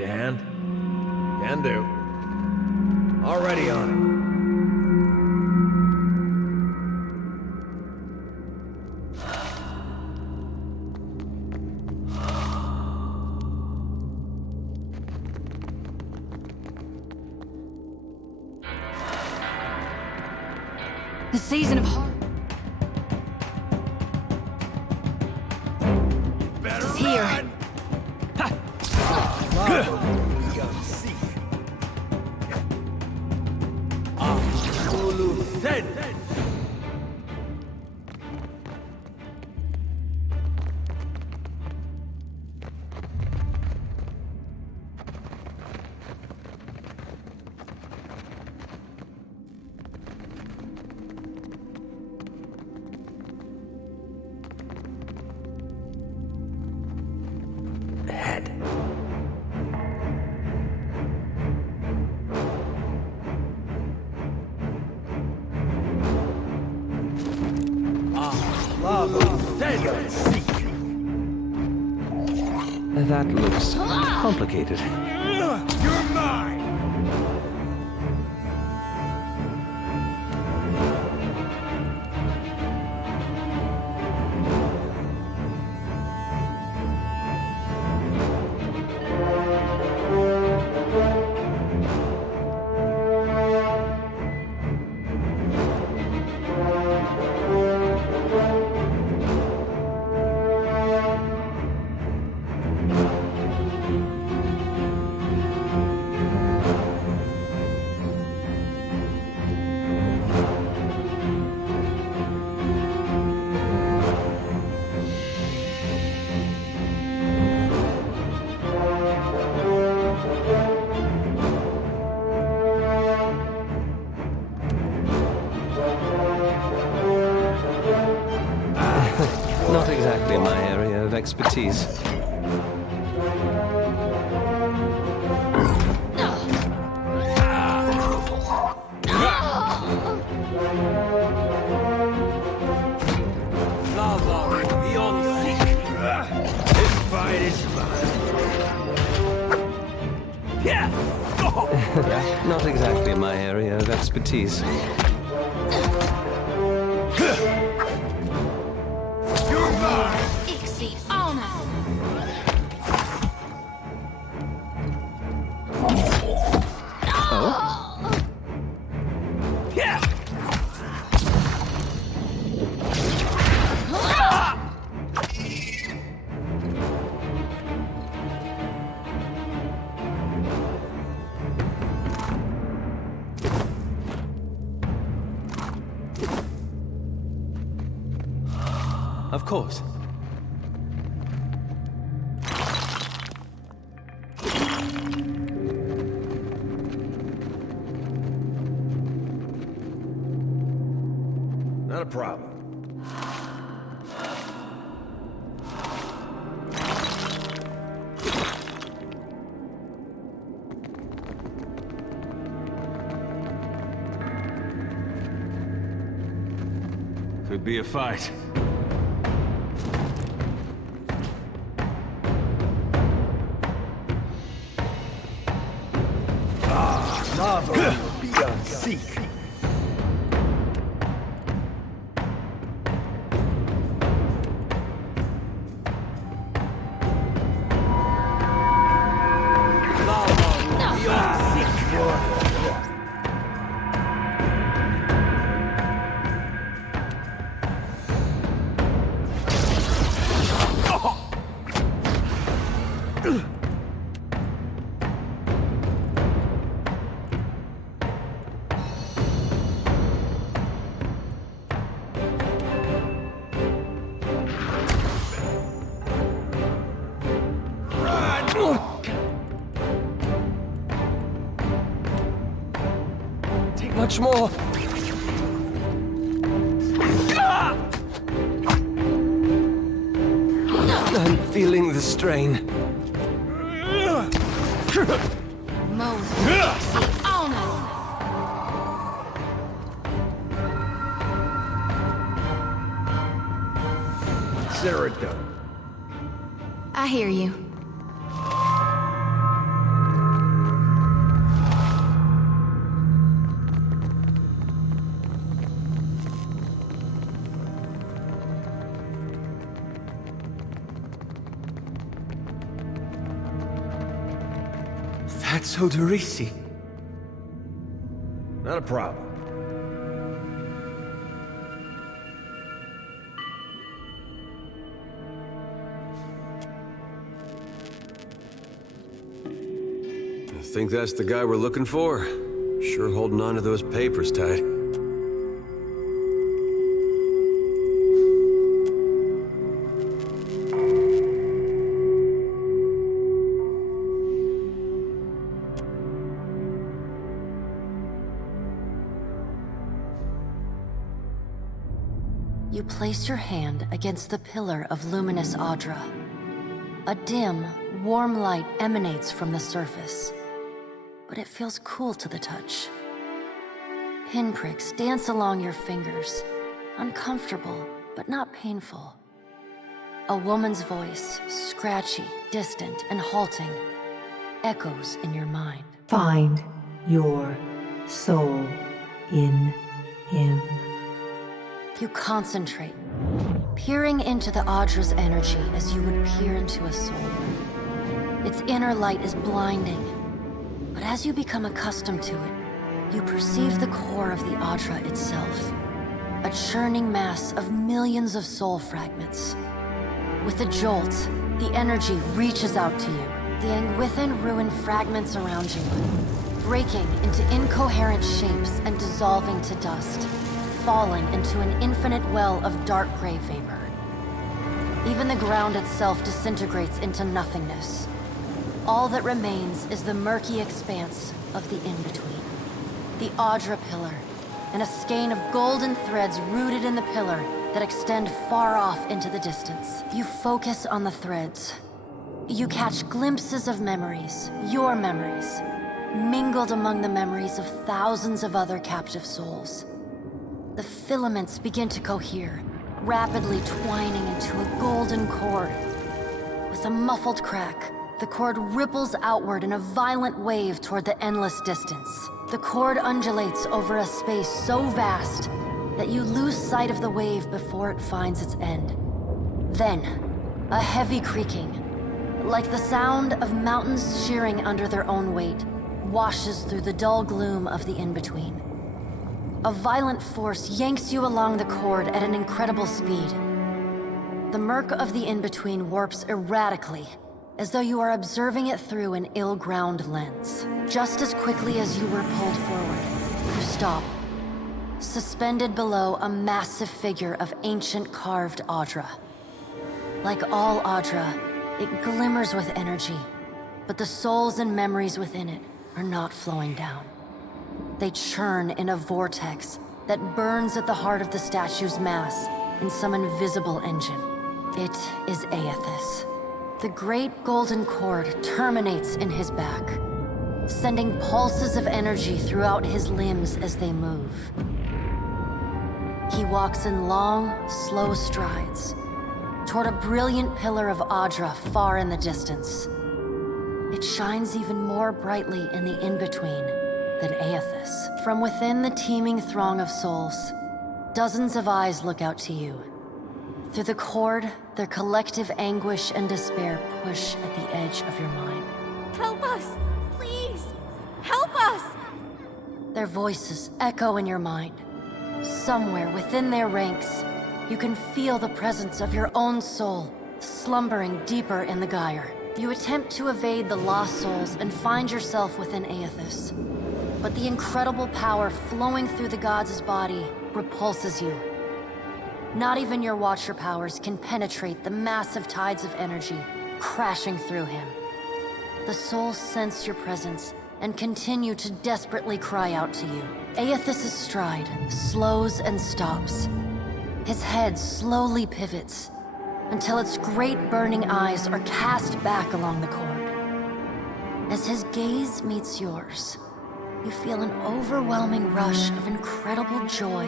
Need a hand? Can do. Already on it. The season of heart is here. That looks complicated. You're mine! Not exactly my area of expertise. Not exactly my area of expertise. Of course. Not a problem. Could be a fight. Lava will be unseek. Much more. I'm feeling the strain. Consider it done. I hear you. That's Odorisi. Not a problem. I think that's the guy we're looking for. Sure holding on to those papers tight. You place your hand against the pillar of luminous Audra. A dim, warm light emanates from the surface, but it feels cool to the touch. Pinpricks dance along your fingers, uncomfortable, but not painful. A woman's voice, scratchy, distant, and halting, echoes in your mind. Find your soul in him. You concentrate, peering into the Audra's energy as you would peer into a soul. Its inner light is blinding, but as you become accustomed to it, you perceive the core of the Audra itself, a churning mass of millions of soul fragments. With a jolt, the energy reaches out to you, the within ruined fragments around you, breaking into incoherent shapes and dissolving to dust, falling into an infinite well of dark gray vapor. Even the ground itself disintegrates into nothingness. All that remains is the murky expanse of the in-between. The Audra pillar, and a skein of golden threads rooted in the pillar that extend far off into the distance. You focus on the threads. You catch glimpses of memories, your memories, mingled among the memories of thousands of other captive souls. The filaments begin to cohere, rapidly twining into a golden cord. With a muffled crack, the cord ripples outward in a violent wave toward the endless distance. The cord undulates over a space so vast that you lose sight of the wave before it finds its end. Then, a heavy creaking, like the sound of mountains shearing under their own weight, washes through the dull gloom of the in-between. A violent force yanks you along the cord at an incredible speed. The murk of the in-between warps erratically, as though you are observing it through an ill-ground lens. Just as quickly as you were pulled forward, you stop, suspended below a massive figure of ancient carved Audra. Like all Audra, it glimmers with energy, but the souls and memories within it are not flowing down. They churn in a vortex that burns at the heart of the statue's mass in some invisible engine. It is Aethys. The great golden cord terminates in his back, sending pulses of energy throughout his limbs as they move. He walks in long, slow strides toward a brilliant pillar of Audra far in the distance. It shines even more brightly in the in-between than Aethys. From within the teeming throng of souls, dozens of eyes look out to you. Through the cord, their collective anguish and despair push at the edge of your mind. Help us! Please! Help us! Their voices echo in your mind. Somewhere within their ranks, you can feel the presence of your own soul, slumbering deeper in the gyre. You attempt to evade the lost souls and find yourself within Aethys. But the incredible power flowing through the god's body repulses you. Not even your Watcher powers can penetrate the massive tides of energy crashing through him. The souls sense your presence and continue to desperately cry out to you. Aethys' stride slows and stops. His head slowly pivots until its great burning eyes are cast back along the cord. As his gaze meets yours, you feel an overwhelming rush of incredible joy,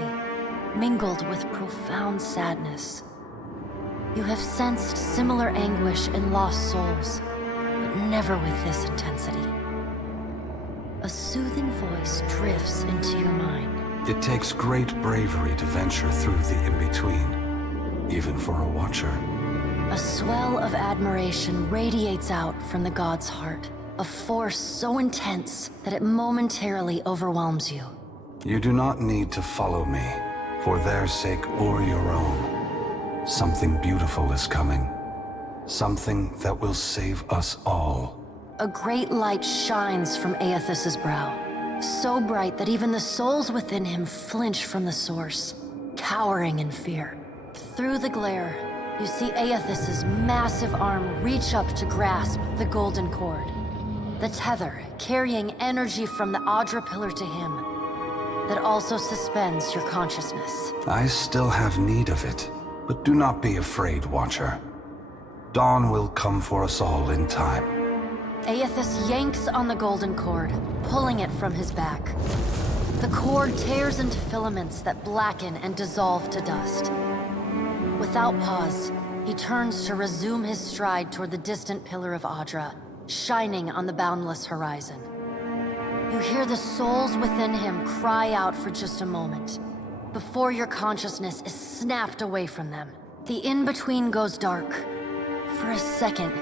mingled with profound sadness. You have sensed similar anguish in lost souls, but never with this intensity. A soothing voice drifts into your mind. It takes great bravery to venture through the in-between, even for a Watcher. A swell of admiration radiates out from the god's heart. A force so intense that it momentarily overwhelms you. You do not need to follow me, for their sake or your own. Something beautiful is coming. Something that will save us all. A great light shines from Aethys's brow. So bright that even the souls within him flinch from the source, cowering in fear. Through the glare, you see Aethys's massive arm reach up to grasp the golden cord. The tether carrying energy from the Audra pillar to him that also suspends your consciousness. I still have need of it, but do not be afraid, Watcher. Dawn will come for us all in time. Aethys yanks on the golden cord, pulling it from his back. The cord tears into filaments that blacken and dissolve to dust. Without pause, he turns to resume his stride toward the distant pillar of Audra, shining on the boundless horizon. You hear the souls within him cry out for just a moment, before your consciousness is snapped away from them. The in-between goes dark. For a second,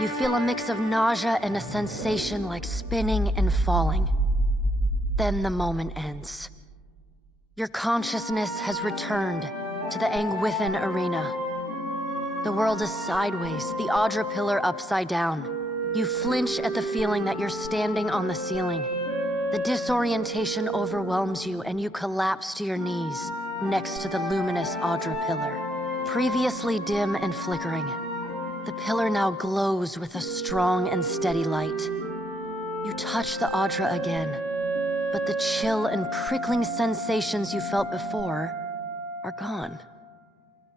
you feel a mix of nausea and a sensation like spinning and falling. Then the moment ends. Your consciousness has returned to the Angwithan arena. The world is sideways, the Audra pillar upside down. You flinch at the feeling that you're standing on the ceiling. The disorientation overwhelms you and you collapse to your knees next to the luminous Audra pillar. Previously dim and flickering, the pillar now glows with a strong and steady light. You touch the Audra again, but the chill and prickling sensations you felt before are gone,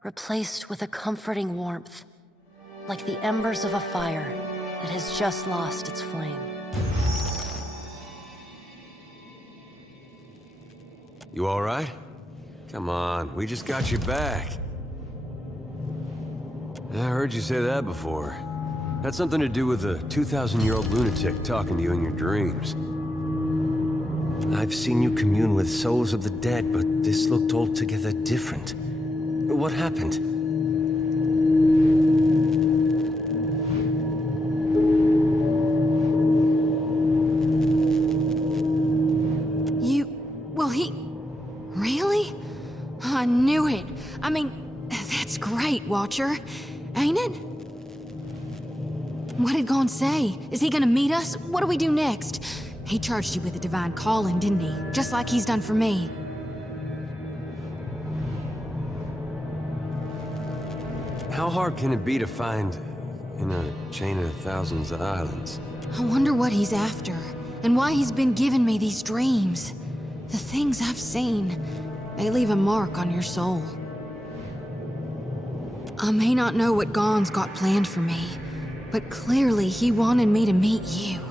replaced with a comforting warmth, like the embers of a fire that has just lost its flame. You all right? Come on, we just got you back. I heard you say that before. Had something to do with a 2,000-year-old lunatic talking to you in your dreams. I've seen you commune with souls of the dead, but this looked altogether different. What happened? Really? I knew it. I mean, that's great, Watcher. Ain't it? What did Gon say? Is he gonna meet us? What do we do next? He charged you with a divine calling, didn't he? Just like he's done for me. How hard can it be to find in a chain of thousands of islands? I wonder what he's after, and why he's been giving me these dreams. The things I've seen, they leave a mark on your soul. I may not know what Gon's got planned for me, but clearly he wanted me to meet you.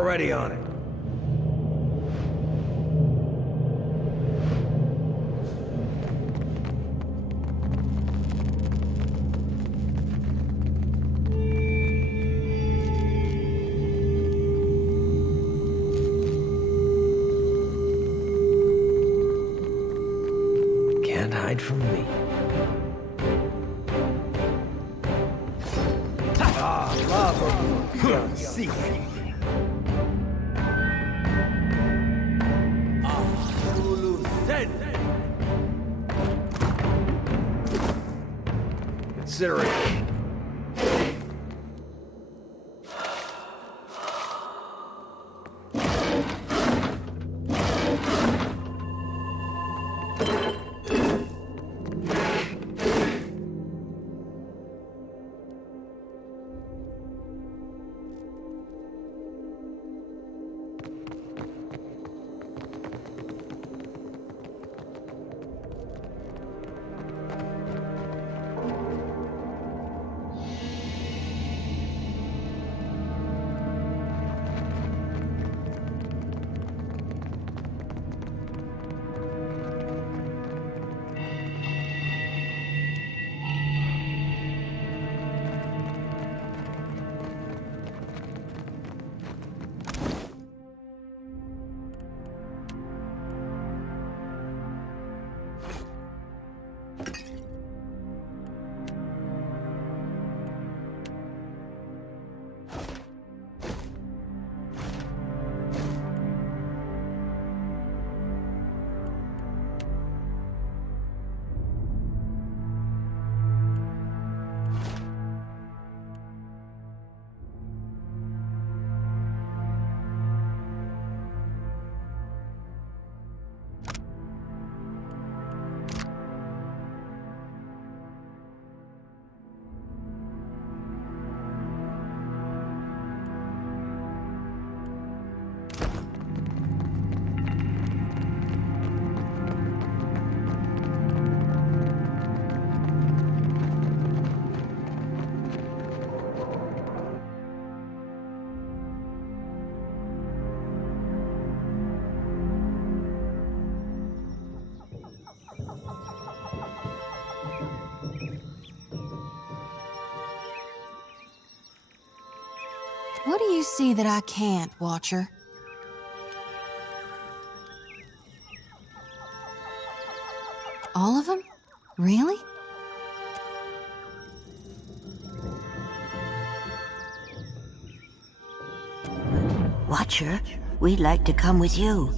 Already on it. Can't hide from me. Ah, lava. See. Consider it. What do you see that I can't, Watcher? All of them? Really? Watcher, we'd like to come with you.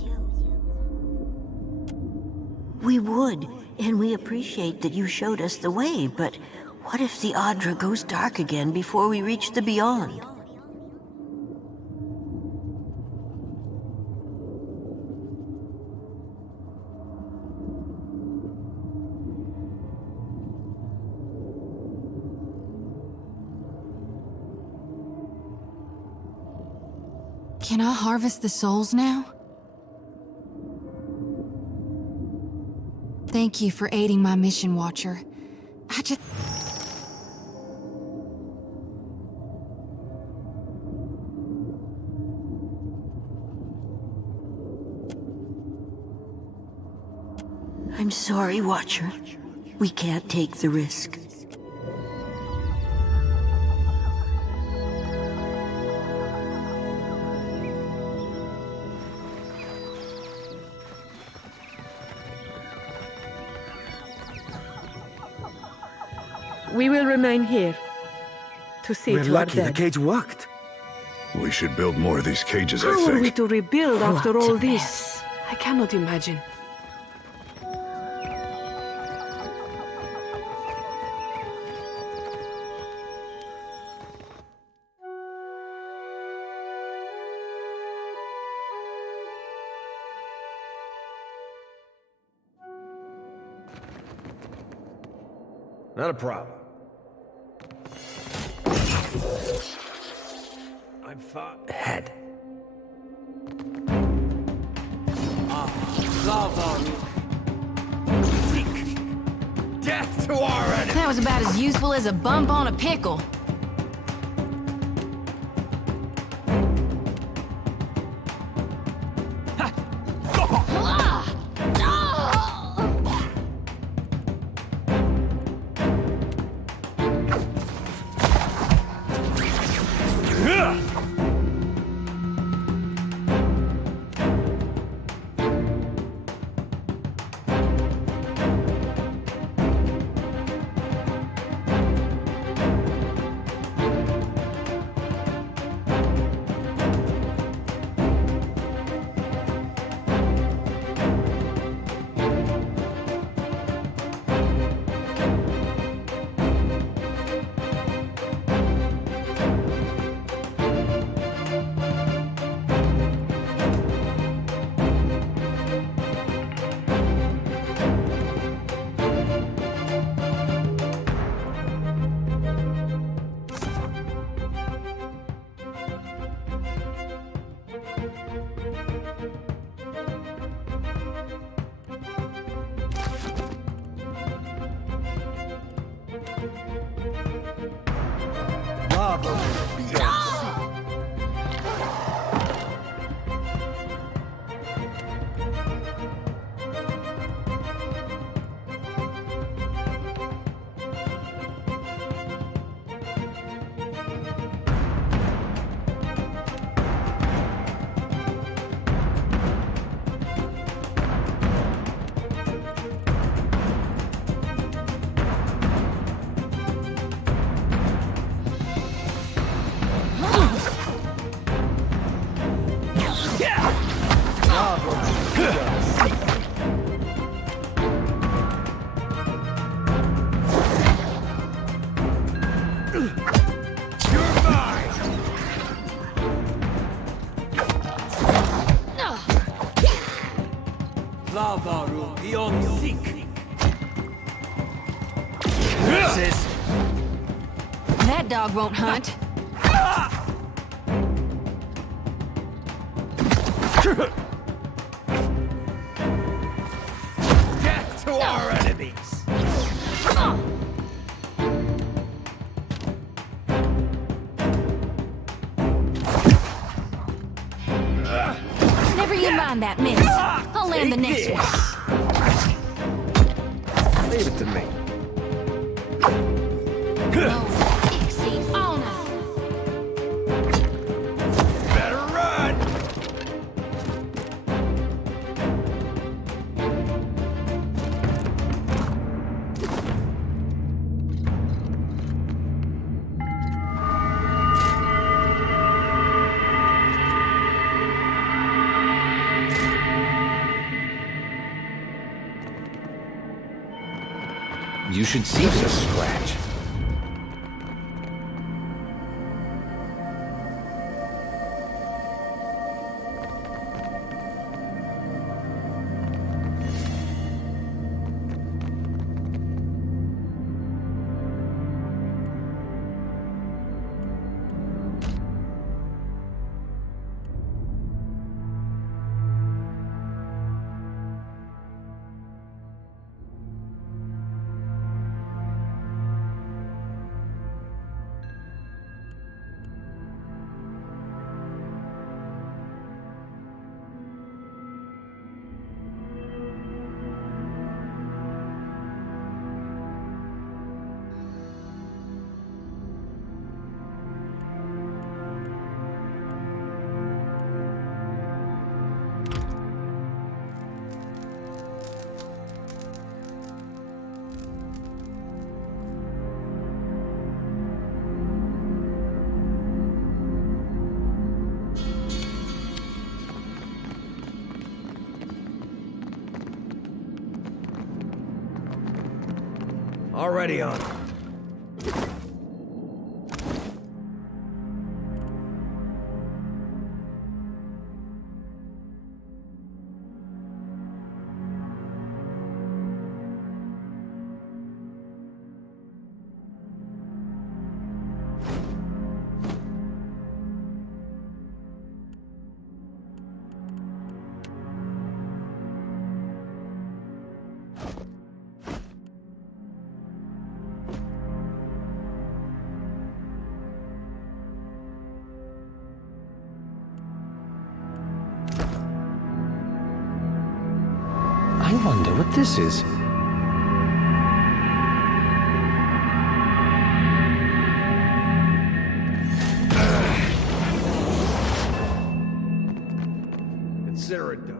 We would, and we appreciate that you showed us the way, but what if the Adra goes dark again before we reach the Beyond? Can I harvest the souls now? Thank you for aiding my mission, Watcher. I'm sorry, Watcher. We can't take the risk. We will remain here to see We're to our lucky the dead. cage worked. We should build more of these cages, I How are we think. to rebuild after What all a this? mess. I cannot imagine. Not a problem. I'm fine. Head. Lava. Death to our enemy. That was about as useful as a bump on a pickle. Lava beyond sea. Lava room beyond seek. That dog won't hunt. Death to our enemies. Never you mind that miss. I'll land the next one. Leave it to me. Exceed honor. Better run. You should see this scratch. Already on it. I wonder what this is. Consider it done.